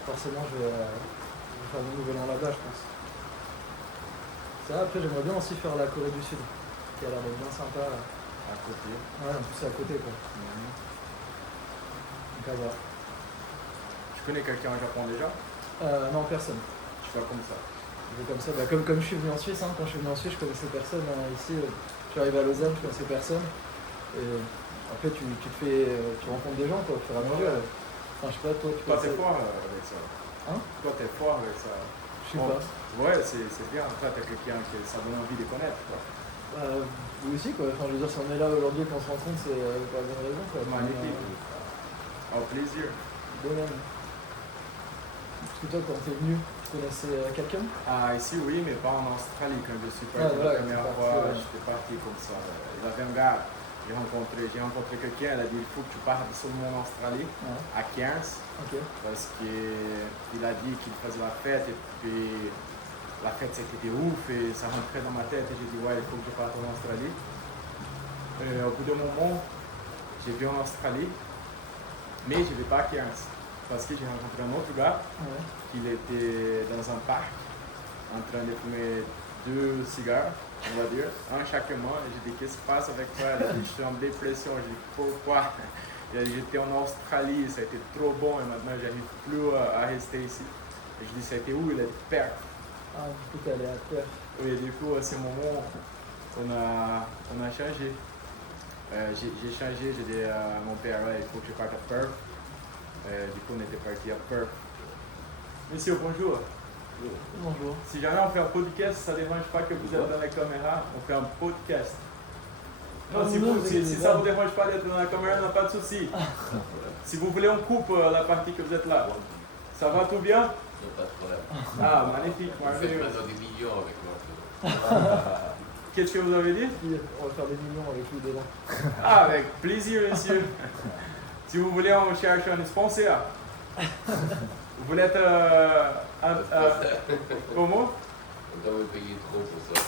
forcément, je vais faire mon nouvel an là-bas, je pense. Ça, après, j'aimerais bien aussi faire la Corée du Sud, qui a l'air d'être bien sympa. À côté. Ouais, en plus, c'est à côté, quoi. Donc, à voir. Tu connais quelqu'un au Japon déjà? Non, personne. Tu fais comme ça. Je vais comme ça, comme je suis venu en Suisse, quand je suis venu en Suisse, je connaissais personne. Ici, je suis arrivé à Lausanne, je connaissais personne. Et après, tu rencontres des gens, quoi, au fur et à mesure. Enfin, je sais pas, toi, Toi, t'es fort avec ça. Hein? Toi, t'es fort avec ça. Je sais pas. Ouais, c'est bien. Toi, t'as quelqu'un qui ça donne envie de connaître, quoi. Vous aussi, quoi. Enfin, je veux dire, si on est là aujourd'hui et qu'on se rencontre, c'est pour la bonne raison, quoi. Magnifique. Au plaisir. De même. Parce que toi, quand t'es venu, tu connaissais quelqu'un? Ah, ici, oui, mais pas en Australie. Quand je suis parti voilà, la première fois, j'étais parti comme ça. Il y avait un gars, j'ai rencontré quelqu'un, elle a dit il faut que tu partes absolument en Australie, à Cairns, parce qu'il a dit qu'il faisait la fête, et puis la fête c'était ouf, et ça rentrait dans ma tête, et j'ai dit ouais, il faut que je parte en Australie. Et au bout d'un moment, j'ai vu en Australie, mais je ne vais pas à Cairns. Parce que j'ai rencontré un autre gars, il était dans un parc, en train de fumer 2 cigares, on va dire, un chaque main. Et j'ai dit, qu'est-ce qui se passe avec toi? Il a dit, je suis en dépression. J'ai dit, pourquoi? Il a dit, j'étais en Australie, ça a été trop bon et maintenant j'arrive plus à rester ici. Et je dis, ça a été où? Il a dit, Perth. Ah, du coup, t'es allé à Perth. Et du coup, à ce moment, on a changé. J'ai changé, j'ai dit à mon père, ouais, il faut que je parte à Perth. Du coup, on était parti à Perth. Monsieur, bonjour. Bonjour. Si jamais on fait un podcast, ça ne dérange pas que vous êtes dans la caméra, on fait un podcast. Non, si ça ne vous dérange pas d'être dans la caméra, n'a pas de souci. Si vous voulez, on coupe la partie que vous êtes là. Ça va tout bien? Pas de problème. Ah, magnifique. On fait maintenant des millions avec moi. Qu'est-ce que vous avez dit? On va faire des millions avec lui dedans. Ah, avec plaisir, monsieur. Si vous voulez, on cherche un sponsor. Vous voulez être comment? On doit me payer trop pour ça.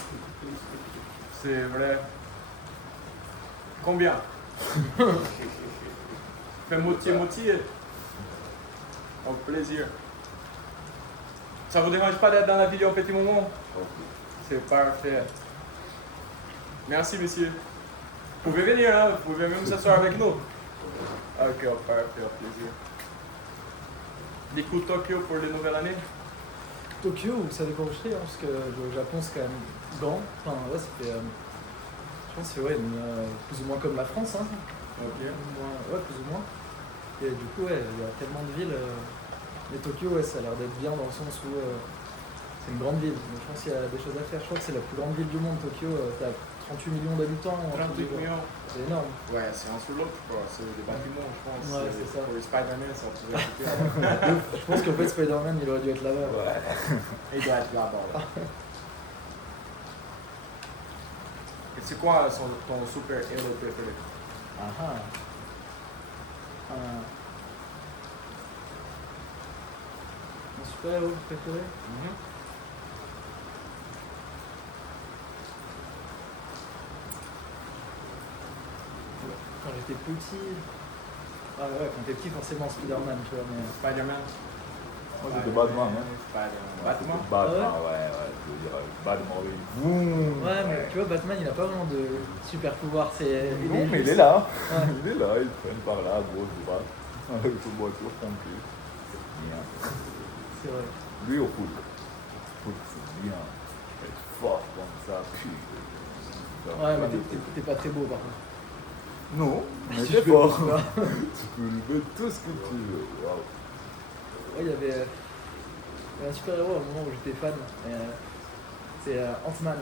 C'est vrai. Combien? Fait moitié-moitié. Au plaisir. Ça vous dérange pas d'être dans la vidéo Petit Moment? C'est parfait. Merci, monsieur. Vous pouvez venir, hein? Vous pouvez même s'asseoir avec nous. Ok, parfait, au plaisir. Du coup, Tokyo pour les nouvelles années? Tokyo, ça dépend où je serai, hein, parce que le Japon c'est quand même grand. Enfin, ouais, ça fait. Je pense que c'est plus ou moins comme la France, hein. Ok. Ouais, plus ou moins. Et du coup, ouais, il y a tellement de villes. Mais Tokyo, ouais, ça a l'air d'être bien dans le sens où c'est une grande ville. Donc, je pense qu'il y a des choses à faire. Je crois que c'est la plus grande ville du monde, Tokyo. T'as 38 millions d'habitants. 38 millions. C'est énorme. Ouais, c'est un sous l'autre, je crois. C'est des bâtiments, je pense. Ouais, c'est ça. Pour les Spider-Man, ça pourrait coûter. Je pense qu'en fait, Spider-Man, il aurait dû être là-bas. Ouais. Il doit être là-bas. Ouais. Et c'est quoi ton super-héros préféré? Mon super-héros préféré? Quand j'étais petit. Ah ouais, quand t'es petit, forcément Spider-Man, tu vois, mais. Spider-Man? Moi, c'était Batman, hein. Spider-Man. Batman? Batman, ouais, je veux dire, Batman, oui. Boum. Ouais, mais tu vois, Batman, il a pas vraiment de super pouvoir. Non, mais il est là. Ouais. Il est là, il traîne par là, gros droite. Avec une voiture tranquille. C'est bien. C'est vrai. Lui au Hulk. Hulk, c'est bien. Être fort comme ça, puis. Ouais, mais t'es pas très beau par contre. Non, mais Si t'es je peux fort. le faire. Tu peux lui mettre tout ce que tu veux. Waouh. Ouais, il y avait un super-héros à un moment où j'étais fan. C'est Ant-Man.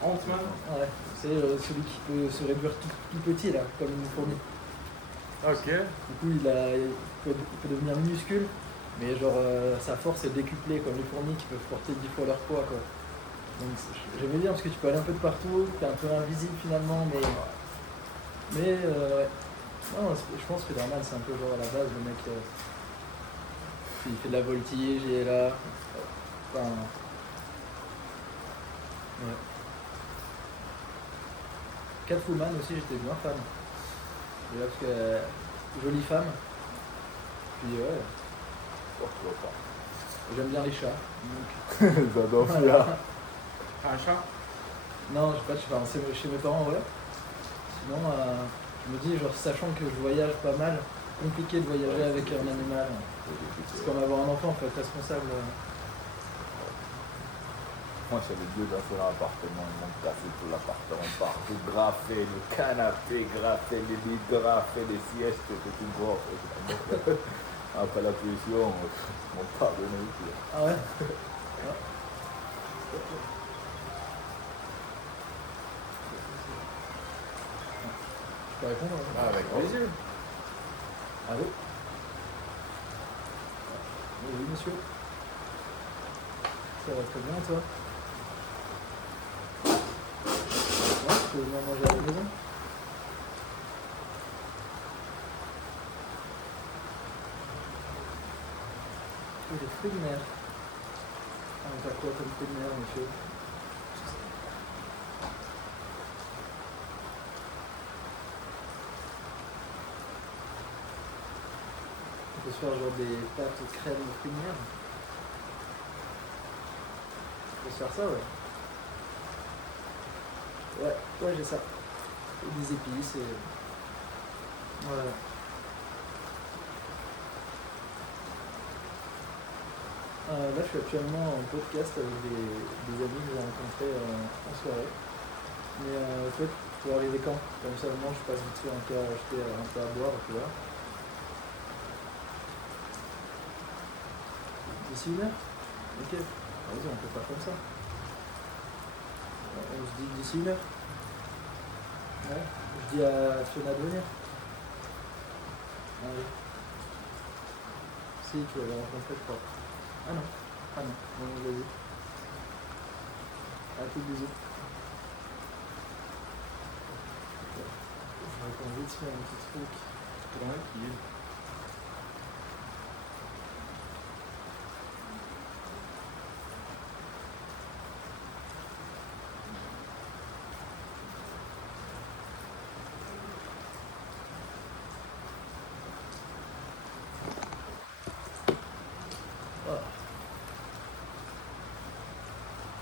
Ant-Man? Ouais, c'est celui qui peut se réduire tout petit là, comme une fourmi. Ok. Du coup, il peut devenir minuscule, mais genre sa force est décuplée comme les fourmis qui peuvent porter 10 fois leur poids quoi. Donc j'aimais bien parce que tu peux aller un peu de partout, t'es un peu invisible finalement, mais ouais. Non, je pense que Spider-Man c'est un peu genre à la base le mec il fait de la voltige, il est là. Enfin. Ouais. Catwoman aussi j'étais bien fan. Déjà parce que jolie femme. Puis ouais. Pourquoi pas. J'aime bien les chats. J'adore Voilà. ça. T'as un chat? Non, je sais pas, c'est chez mes parents, ouais. Sinon, je me dis, genre, sachant que je voyage pas mal, compliqué de voyager avec un animal. C'est comme avoir un enfant, en fait, responsable. Moi, j'avais 2 dans son appartement, ils m'ont cassé tout l'appartement partout, graffé, le canapé, graffé, les lits, graffé, les sièges, c'était tout gros. Après la pression, ils m'ont pas donné le pied. Ah ouais? Je peux répondre? Hein? Ah, avec plaisir. Allô? Oui, monsieur. Ça va très bien, toi? Ouais, tu peux venir manger à la maison? Des fruits de mer. Ah, on t'a quoi comme fruits de mer, monsieur? On peut se faire genre des pâtes crème de fruits de mer. On peut se faire ça, ouais. Ouais, j'ai ça. Et des épices et... Voilà. Là, je suis actuellement en podcast avec des amis que j'ai rencontrés en soirée. Mais toi, Tu vas arriver quand? Comme ça, moi, je passe vite fait un peu à acheter un peu à boire, et puis voilà. D'ici 1 heure? Ok. Vas-y, on peut faire comme ça. On se dit d'ici 1 heure. Ouais. Je dis à Fiona de venir. Allez. Si, tu vas la rencontrer, je crois. Ah non. Ah non. Non, vas-y. À tout, bisous. Je réponds vite fait un petit truc. Tranquille.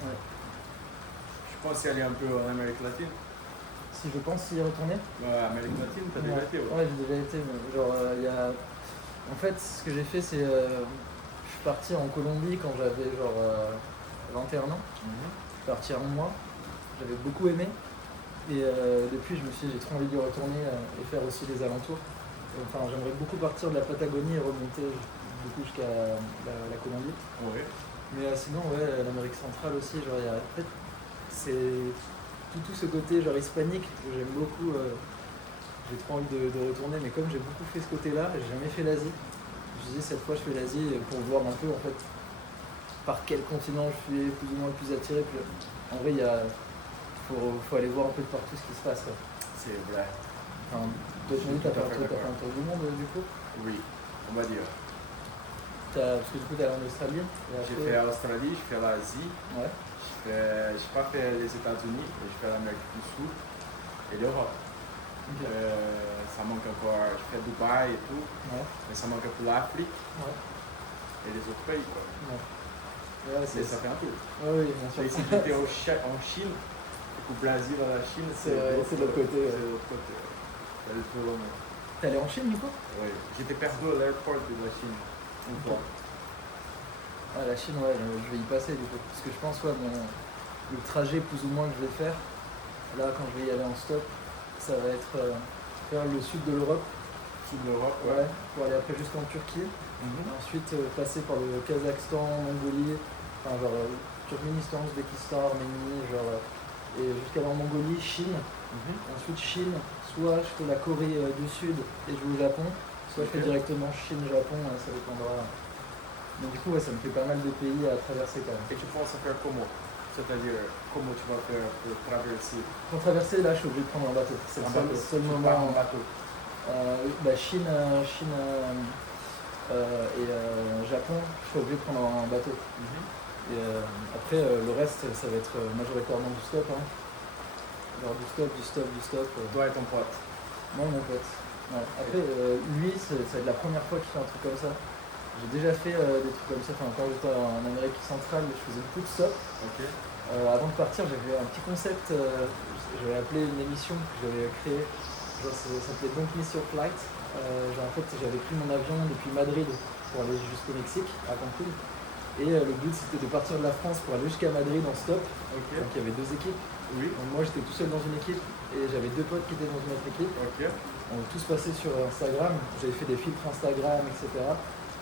Ouais. Je pense y aller un peu en Amérique latine. Si je pense y retourner? Ouais, Amérique latine, t'as déjà été, ouais. Ouais, j'ai déjà été, mais genre, il y a... En fait, ce que j'ai fait, c'est... je suis parti en Colombie quand j'avais genre 21 ans. Je suis parti un mois. J'avais beaucoup aimé. Et depuis, je me suis dit, j'ai trop envie d'y retourner et faire aussi les alentours. Enfin, j'aimerais beaucoup partir de la Patagonie et remonter du coup jusqu'à la Colombie. Ouais. Mais sinon, ouais, l'Amérique centrale aussi, genre, il y a... En fait, c'est tout ce côté genre hispanique que j'aime beaucoup. J'ai trop envie de retourner, mais comme j'ai beaucoup fait ce côté-là, j'ai jamais fait l'Asie. Je me suis dit, cette fois, je fais l'Asie pour voir un peu, en fait, par quel continent je suis plus ou moins le plus attiré. Puis, en vrai, faut aller voir un peu de partout ce qui se passe. Ouais. C'est vrai. Enfin, toi, tu m'as dit, t'as fait un tour du monde, du coup? Oui, on va dire. Parce que du coup, t'es allé en Australie. J'ai fait l'Australie, j'ai fait l'Asie. Ouais. J'ai pas fait les États-Unis, mais j'ai fait l'Amérique du Sud et l'Europe. Ok. Ça manque encore, j'ai fait Dubaï et tout, Ouais. mais ça manque un peu l'Afrique Ouais. et les autres pays, quoi. Ouais. Ouais, Mais ça fait un tour. Ouais, oui, bien sûr. Et si j'étais en Chine, au Brésil, à la Chine, C'est de l'autre côté. C'est de l'autre côté. C'est le tour. T'es allé en Chine, du coup? Oui. J'étais perdu à l'aéroport de la Chine. Une fois. Ouais, la Chine, ouais, je vais y passer du coup. Parce que je pense, ouais, le trajet plus ou moins que je vais faire, là, quand je vais y aller en stop, ça va être faire le sud de l'Europe. Sud de l'Europe, Ouais, pour aller après jusqu'en Turquie. Ensuite, passer par le Kazakhstan, Mongolie, enfin, genre Turkménistan, Ouzbékistan, Arménie, genre, et jusqu'à en Mongolie, Chine. Ensuite, Chine, soit je fais la Corée du Sud et je vais au Japon, soit je fais directement Chine-Japon, ça dépendra. Mais du coup, ouais, ça me fait pas mal de pays à traverser quand même. Et tu penses faire comment? C'est-à-dire, comment tu vas faire pour traverser? Pour traverser, là, je suis obligé de prendre un bateau. C'est le seul moment. En bateau. Chine et Japon, je suis obligé de prendre un bateau. Et après, le reste, ça va être majoritairement du stop. Hein. Genre du stop. Toi et ton pote. Moi, mon pote. Ouais. Après, lui, ça va être la première fois qu'il fait un truc comme ça. J'ai déjà fait des trucs comme ça. Enfin, quand j'étais en Amérique centrale, je faisais beaucoup de stop. Ok. Avant de partir, j'avais un petit concept. J'avais appelé une émission que j'avais créée. Genre, ça s'appelait Don't Miss Your Flight. En fait, j'avais pris mon avion depuis Madrid pour aller jusqu'au Mexique, à Cancun. Et le but, c'était de partir de la France pour aller jusqu'à Madrid en stop. Ok. Donc, il y avait 2 équipes. Oui. Donc, moi, j'étais tout seul dans une équipe et j'avais 2 potes qui étaient dans une autre équipe. Ok. On est tous passés sur Instagram. J'avais fait des filtres Instagram, etc.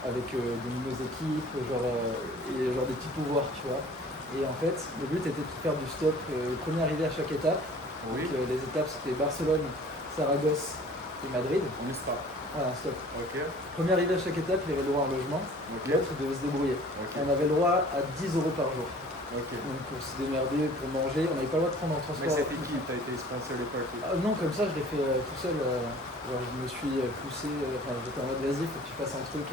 Avec de nos équipes, et genre des petits pouvoirs, tu vois. Et en fait, le but était de faire du stop, premier arrivé à chaque étape. Oui. Donc, les étapes, c'était Barcelone, Saragosse et Madrid. On est stop. Voilà, stop. Ok. Premier arrivé à chaque étape, il avait le droit à un logement. Ok. L'autre devait se débrouiller. Ok. On avait le droit à 10 € par jour. Ok. Donc pour se démerder, pour manger, on n'avait pas le droit de prendre un Mais transport. cette équipe, t'as été sponsorisé par qui? Non, comme ça, je l'ai fait tout seul. Genre, je me suis poussé, enfin, j'étais en mode vas-y, faut que tu fasses un truc.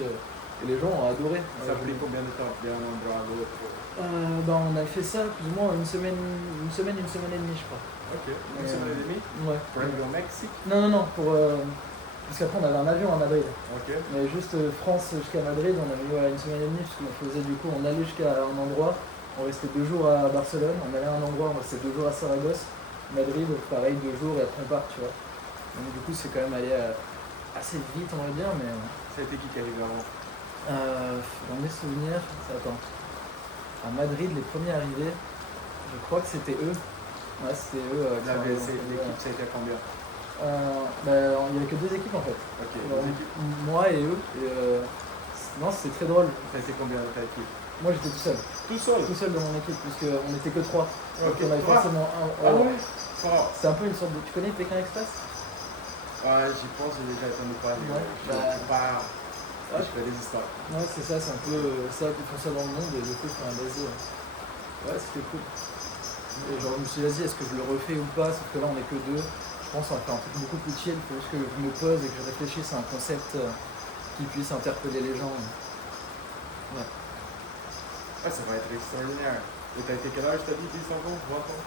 Et les gens ont adoré. Ça a pris combien de temps d'un endroit à l'autre? On a fait ça plus ou moins une semaine et demie, je crois. Ok. Une semaine et demie? Ouais. Pour arriver au Mexique? Non, parce qu'après on avait un avion à Madrid. Ok. Mais juste France jusqu'à Madrid, on a mis une semaine et demie, parce qu'on faisait du coup, on allait jusqu'à un endroit, on restait 2 jours à Barcelone, on allait à un endroit, on restait 2 jours à Saragosse, Madrid, pareil, 2 jours et après on part, tu vois. Donc du coup, c'est quand même allé assez vite, on va dire, mais. Ça a été qui est arrivé avant? Dans mes souvenirs, attends. À Madrid, les premiers arrivés, je crois que c'était eux. Ouais, c'était eux. L'équipe, ça a été à combien? Il n'y avait que 2 équipes en fait. Ok, Alors, 2 équipes. moi et eux. Non, c'était très drôle. Ça a été combien ta équipe? Moi j'étais tout seul. Tout seul? Tout seul dans mon équipe, puisqu'on n'était que 3. Ok, Donc on avait 3. forcément un. Ah ouais? Fort. C'est un peu une sorte de. Tu connais Pékin Express? Ouais, j'y pense, j'ai déjà entendu parler. Ouais, Je fais des histoires. Ouais, c'est ça, c'est un peu ça qui font ça dans le monde et du coup je fais un baiser. Ouais, c'était cool. Et genre je me suis dit, vas-y, est-ce que je le refais ou pas? Sauf que là on est que 2. Je pense qu'on va faire un truc beaucoup plus chill. Il faut juste que je me pose et que je réfléchisse à un concept qui puisse interpeller les gens. Ouais. Ah, ça va être extraordinaire. Et t'as été quel âge? T'as dit 10 ans? 20 ans?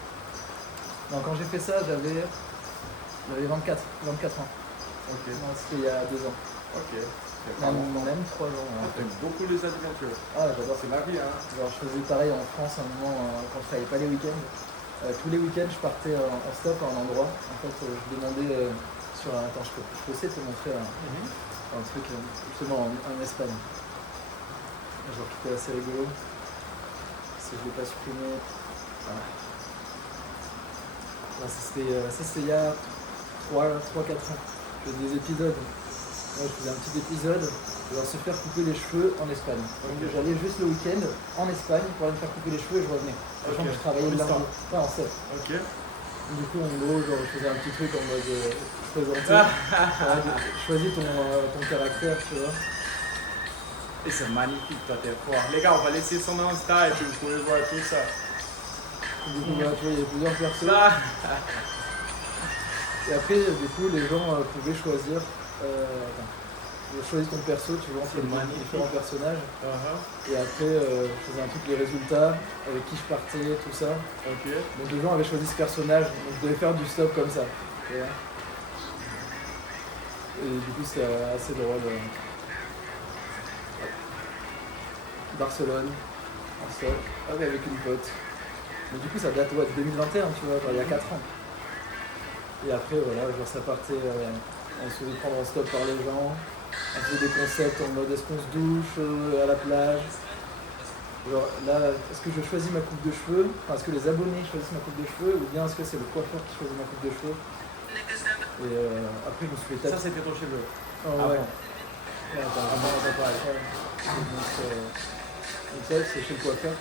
Non, quand j'ai fait ça, j'avais 24 ans. Ok. Non, c'était il y a 2 ans. Ok. Même 3 ans. Ah, t'aimes beaucoup les aventures. Ah, j'adore. C'est la vie, hein. Genre, je faisais pareil en France à un moment quand je travaillais pas les week-ends. Tous les week-ends, je partais en stop à un endroit. En fait, je demandais sur un. Attends, je peux essayer de te montrer un truc justement en Espagne. Genre, qui était assez rigolo. Si je ne l'ai pas supprimé. Voilà. Ça, c'était il y a 3-4 ans. Je faisais des épisodes. Ouais, je faisais un petit épisode. Genre se faire couper les cheveux en Espagne. Donc j'allais juste le week-end en Espagne pour aller me faire couper les cheveux et je revenais. Sachant que je travaillais le lundi. Ouais, en stop. Ok. Du coup, en gros, genre, je faisais un petit truc en mode présenté. Choisis ton caractère, tu vois. Et c'est magnifique, toi, t'es fort. Les gars, on va laisser son Insta et puis vous pouvez voir tout ça. Du coup, voilà, tu vois, il y a plusieurs persos. Là. Et après, du coup, les gens pouvaient choisir. Choisis ton perso, tu vois, entre les différents personnages. Et après, je faisais un truc, les résultats, avec qui je partais, tout ça. Ok. Donc les gens avaient choisi ce personnage, donc je devais faire du stop comme ça. Tu vois. Et du coup, c'était assez drôle. Barcelone, en stop, avec une pote. Mais du coup, ça date de 2021, tu vois, genre il y a 4 ans. Et après, voilà, genre ça partait, on se faisait prendre en stop par les gens. On faisait des concepts en mode est-ce qu'on se douche à la plage. Genre là, est-ce que je choisis ma coupe de cheveux? Enfin, est-ce que les abonnés choisissent ma coupe de cheveux? Ou bien est-ce que c'est le coiffeur qui choisit ma coupe de cheveux? Et après, je me suis fait taper. Ça, c'était ton cheveu. Oh, ouais. Ouais, t'as pareil. Ouais. Donc ça, c'est chez le coiffeur.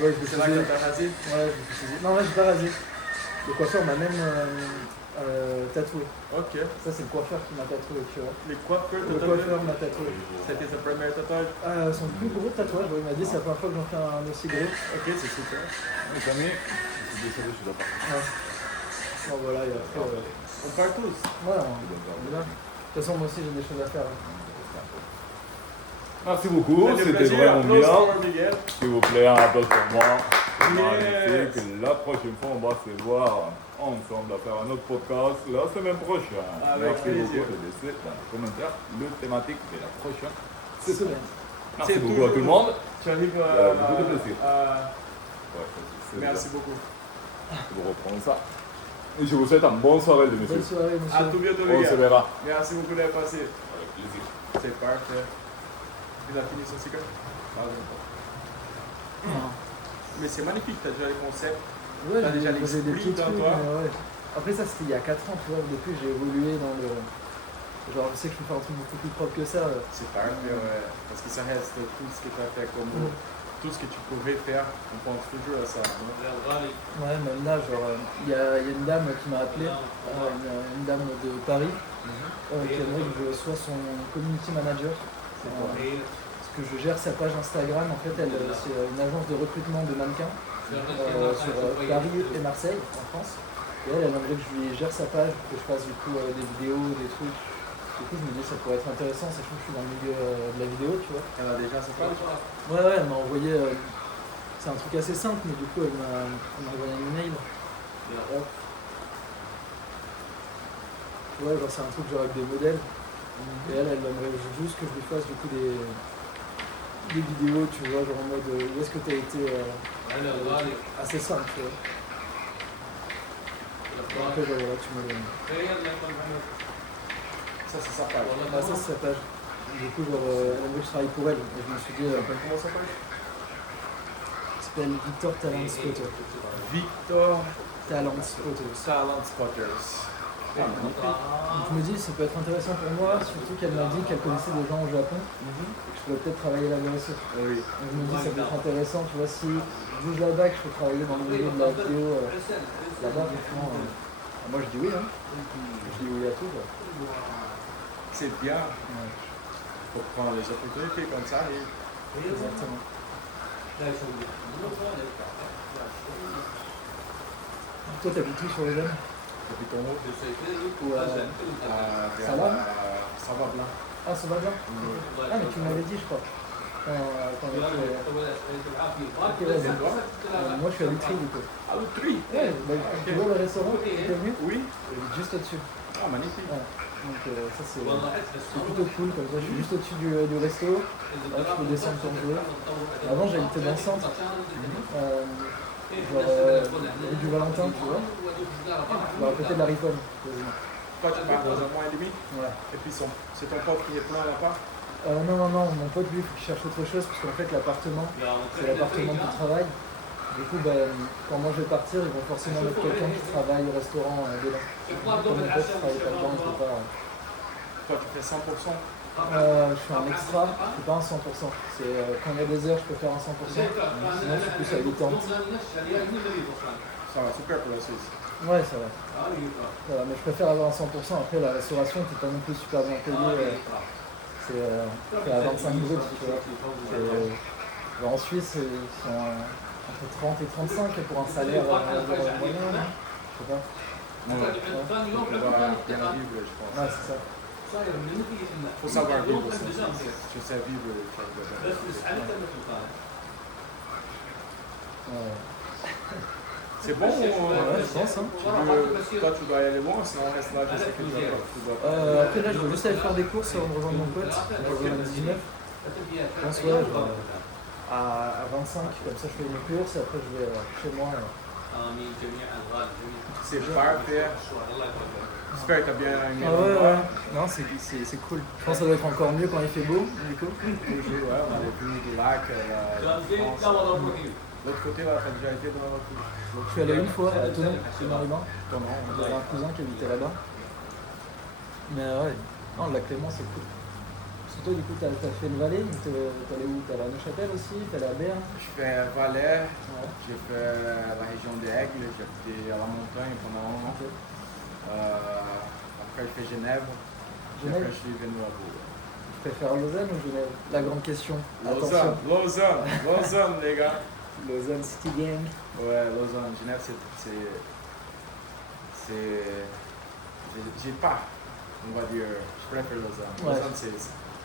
Ouais, je me C'est là que t'as rasé? Ouais, je me suis dit. Non, là, j'ai pas rasé. Le coiffeur m'a même tatoué. Ok. Ça, c'est le coiffeur qui m'a tatoué, tu vois. Les coiffeurs Le coiffeur m'a tatoué. C'était sa première tatouage? Son plus gros tatouage, ouais, il m'a dit c'est la première fois que j'en fais un aussi gros. Ok, c'est super. Mes amis, je suis désolé, je dois partir. Ouais. Bon, voilà, et après. On part tous. Ouais, on est là. De toute façon, moi aussi, j'ai des choses à faire. Merci beaucoup, C'était c'était plaisir. vraiment Applause bien. pour Miguel. S'il vous plaît, un applause pour moi. C'est Yes. magnifique. La prochaine fois, on va se voir ensemble à faire un autre podcast la semaine prochaine. Avec Merci plaisir. beaucoup de laisser dans les commentaires le thématique de la prochaine C'est semaine. bien. Merci C'est beaucoup à tout le monde. Tu arrives beaucoup de plaisir. Ouais, Merci beaucoup. Je vous reprends ça. Et je vous souhaite une bonne soirée, les messieurs. Bonne soirée, monsieur. À tout bientôt, On les se gars. verra. Merci beaucoup d'être passé. Avec plaisir. C'est parfait. Il a fini son cigare? Non. Mais c'est magnifique, t'as déjà les concepts. Ouais, T'as déjà j'ai posé des l'esprit petits dans trucs, toi. mais ouais. Après, ça, c'était il y a 4 ans, tu vois. Depuis, j'ai évolué dans le. Genre, je sais que je peux faire un truc beaucoup plus propre que ça. C'est parfait, ouais. Parce que ça reste tout ce que tu as fait comme tout ce que tu pouvais faire. On pense toujours à ça. Non? Ouais, même là, genre, il y a une dame qui m'a appelé, une dame de Paris, qui aimerait que je sois son community manager. Parce que je gère sa page Instagram. En fait, c'est une agence de recrutement de mannequins sur Paris et Marseille, en France. Et elle aimerait que je lui gère sa page, que je fasse du coup des vidéos, des trucs. Du coup, je me dis ça pourrait être intéressant, sachant que je suis dans le milieu de la vidéo, tu vois. Elle a déjà sa page? Ouais, elle m'a envoyé. C'est un truc assez simple, mais du coup, elle m'a envoyé un email. Hop. Ouais, genre, c'est un truc genre avec des modèles. Et elle aimerait juste que je lui fasse du coup des vidéos, tu vois, genre en mode où est-ce que t'as été. Assez simple, tu vois. Et après, genre, voilà, tu me le. Ça, c'est sa page. Ah, ça, c'est sa page. Du coup, genre, elle aimerait que je travaille pour elle. Et je me suis dit. Comment ça page? s'appelle Victor Talent Spotter. Victor Talent Spotter. Talent Spotters. Ah, magnifique. Donc je me dis, ça peut être intéressant pour moi, surtout qu'elle m'a dit qu'elle connaissait des gens au Japon et que je pourrais peut-être travailler là-bas aussi. Oui. Donc je me dis, ça peut être intéressant, tu vois, si je bouge là-bas, que je peux travailler dans le milieu de la vidéo là-bas, franchement, moi je dis oui, hein. Je dis oui à tout, quoi. C'est bien. Ouais, Faut prendre les opportunités comme ça. Et... exactement. Toi, t'habites où sur les jeunes? J'habite en haut. Ou Ça va Ça va blanc. Ah, ça va bien. Ah, mais tu m'avais dit, je crois. Quand on était... Ok, vas-y. Moi, je suis à Lutry, du coup. Ah, le tri. Ouais, bah, tu vois le restaurant qui est venu? Oui. Il est juste au-dessus. Ah, magnifique. Ouais. Donc ça c'est plutôt cool, comme ça je suis juste au-dessus du resto, là je peux descendre pour jouer. Avant j'habitais dans le centre, genre rue du Valentin, tu vois, genre à côté de la Riponne. Toi, tu pars dans un mois et demi. Ouais. Et puis, c'est ton pote qui est plein là-bas. Non, mon pote lui il faut qu'il cherche autre chose parce qu'en fait l'appartement, c'est l'appartement du travail. Du coup, quand moi je vais partir, ils vont forcément mettre quelqu'un qui travaille au restaurant dedans. Comme mon pote travaille pas dedans, je peux pas. Toi, tu fais 100%. Je suis un extra, je suis pas un 100%. C'est, quand il y a des heures, je peux faire un 100%. Sinon, je suis plus à 80. Ça va super pour la Suisse. Ouais, ça va. Voilà, mais je préfère avoir un 100%. Après, la restauration, t'es pas non plus super bien payé. C'est à 25 brut, tu vois. En Suisse, ils sont entre 30 et 35 pour un salaire moyen, non? Je sais pas. On va bien vivre, je pense. Ouais, c'est ça. Faut savoir vivre aussi. Je sais vivre. C'est bon, ouais, je pense. Hein. Toi, tu dois y aller loin, sinon on reste là jusqu'à quelle heure? Après, là, je vais juste aller faire des courses avant de rejoindre mon pote. Je rejoins à 19. Je pense, ouais, à 25, comme ça je fais mes courses et après je vais chez moi. C'est parfait. J'espère que t'as bien aimé. Ouais. Non, c'est cool. Je pense que ça doit être encore mieux quand il fait beau, du coup. Ouais, on a vu du lac, la France. L'autre côté, là, t'as déjà été dans l'autre côté? Je suis allé une fois à Tonon, c'est Marie-Bain. J'avais un cousin qui habitait là-bas. Mais ouais, non, le lac Clément, c'est cool. Parce que toi, du coup, t'as fait une vallée, t'es allé où? T'es allé à Neuchâtel aussi? T'es allé à Berne? Je fais Valais, j'ai fait la région des Aigles, j'ai été à la montagne pendant un an. Okay. Après, je fais Genève. Genève? Après, je suis venu à Bourg. Tu préfères Lausanne ou Genève? La grande question. Attention. Lausanne, les gars. Lausanne City Gang. Ouais, Lausanne. Genève, j'ai pas, on va dire, je préfère Lausanne. Ouais. Lausanne,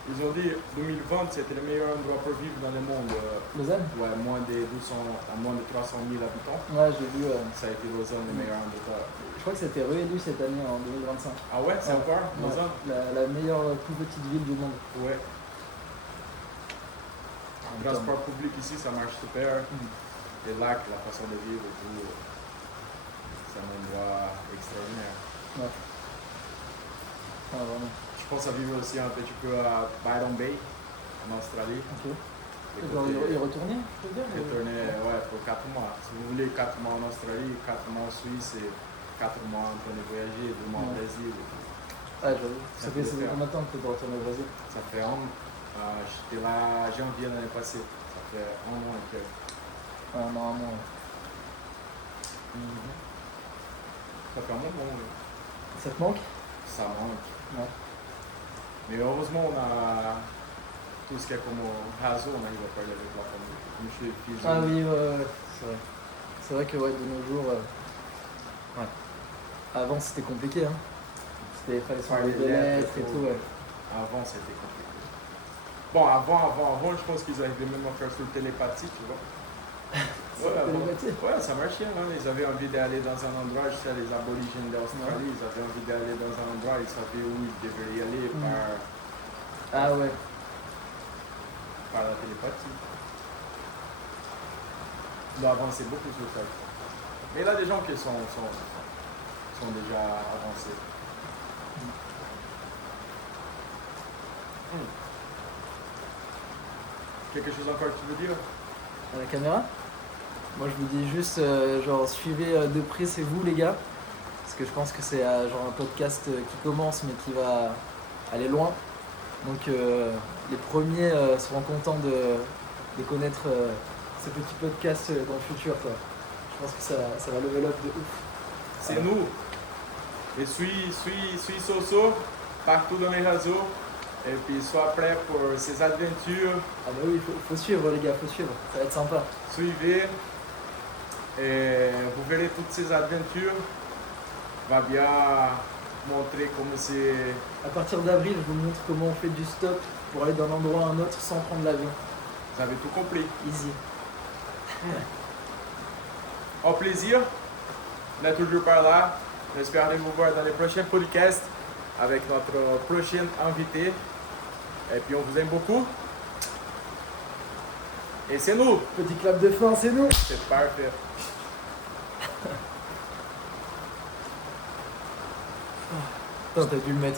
ils ont dit 2020 c'était le meilleur endroit pour vivre dans le monde. Lausanne? Ouais, moins de 300 000 habitants. Ouais, j'ai vu. Ça a été Lausanne le meilleur endroit. Je crois que c'était réélu cette année en 2025. Ah ouais, c'est encore Ouais, Lausanne? la meilleure plus petite ville du monde. Ouais. Le transport public ici, ça marche super. Les lacs, la façon de vivre et tout, c'est un endroit extraordinaire. Ouais. Ah, vraiment. Je pense à vivre aussi un petit peu à Byron Bay, en Australie. Ok. Genre, y retourner, je peux dire? Retourner, ouais, pour 4 mois. Si vous voulez 4 mois en Australie, 4 mois en Suisse et 4 mois en train de voyager, 2 mois au Brésil. Ah, j'avoue. Ça fait combien de temps que tu es retourné au Brésil? Ça fait un an. J'étais là janvier l'année passée. Ça fait un an et quelques. Ah, normalement. Ça fait un moment. Ça te manque? Ça manque. Ouais. Mais heureusement, on a tout ce qu'il y a comme réseau, on arrive à parler avec la famille. Comme je suis fils. Ah oui, ouais, c'est vrai. C'est vrai que ouais, de nos jours, ouais. Avant c'était compliqué, hein. Il fallait s'envoyer des lettres et tout, ouais. Avant c'était compliqué. Bon, avant, je pense qu'ils arrivaient même à faire sur télépathie, tu vois. Ouais, ça marchait, hein. Ils avaient envie d'aller dans un endroit, je sais, les aborigènes d'Australie, ils avaient envie d'aller dans un endroit, ils savaient où ils devaient y aller Ah ouais. Par la télépathie. Bon, avant, c'est beaucoup sur ça. Mais il y a des gens qui sont déjà avancés. Quelque chose encore que tu veux dire? À la caméra? Moi je vous dis juste, genre suivez de près, c'est vous les gars. Parce que je pense que c'est genre un podcast qui commence mais qui va aller loin. Donc les premiers seront contents de connaître ce petit podcast dans le futur, quoi. Je pense que ça va level up de ouf. C'est nous. Et suis Soso partout dans les réseaux. Et puis sois prêt pour ces aventures. Ah bah oui, faut suivre les gars, faut suivre. Ça va être sympa. Suivez. Et vous verrez toutes ces aventures. Va bien montrer comment c'est. À partir d'avril, je vous montre comment on fait du stop pour aller d'un endroit à un autre sans prendre l'avion. Vous avez tout compris. Easy. Au plaisir. On est toujours par là. J'espère vous voir dans les prochains podcasts avec notre prochain invité. Et puis on vous aime beaucoup. Et c'est nous. Petit clap de fin, c'est nous. C'est parfait. Putain, t'as dû le mettre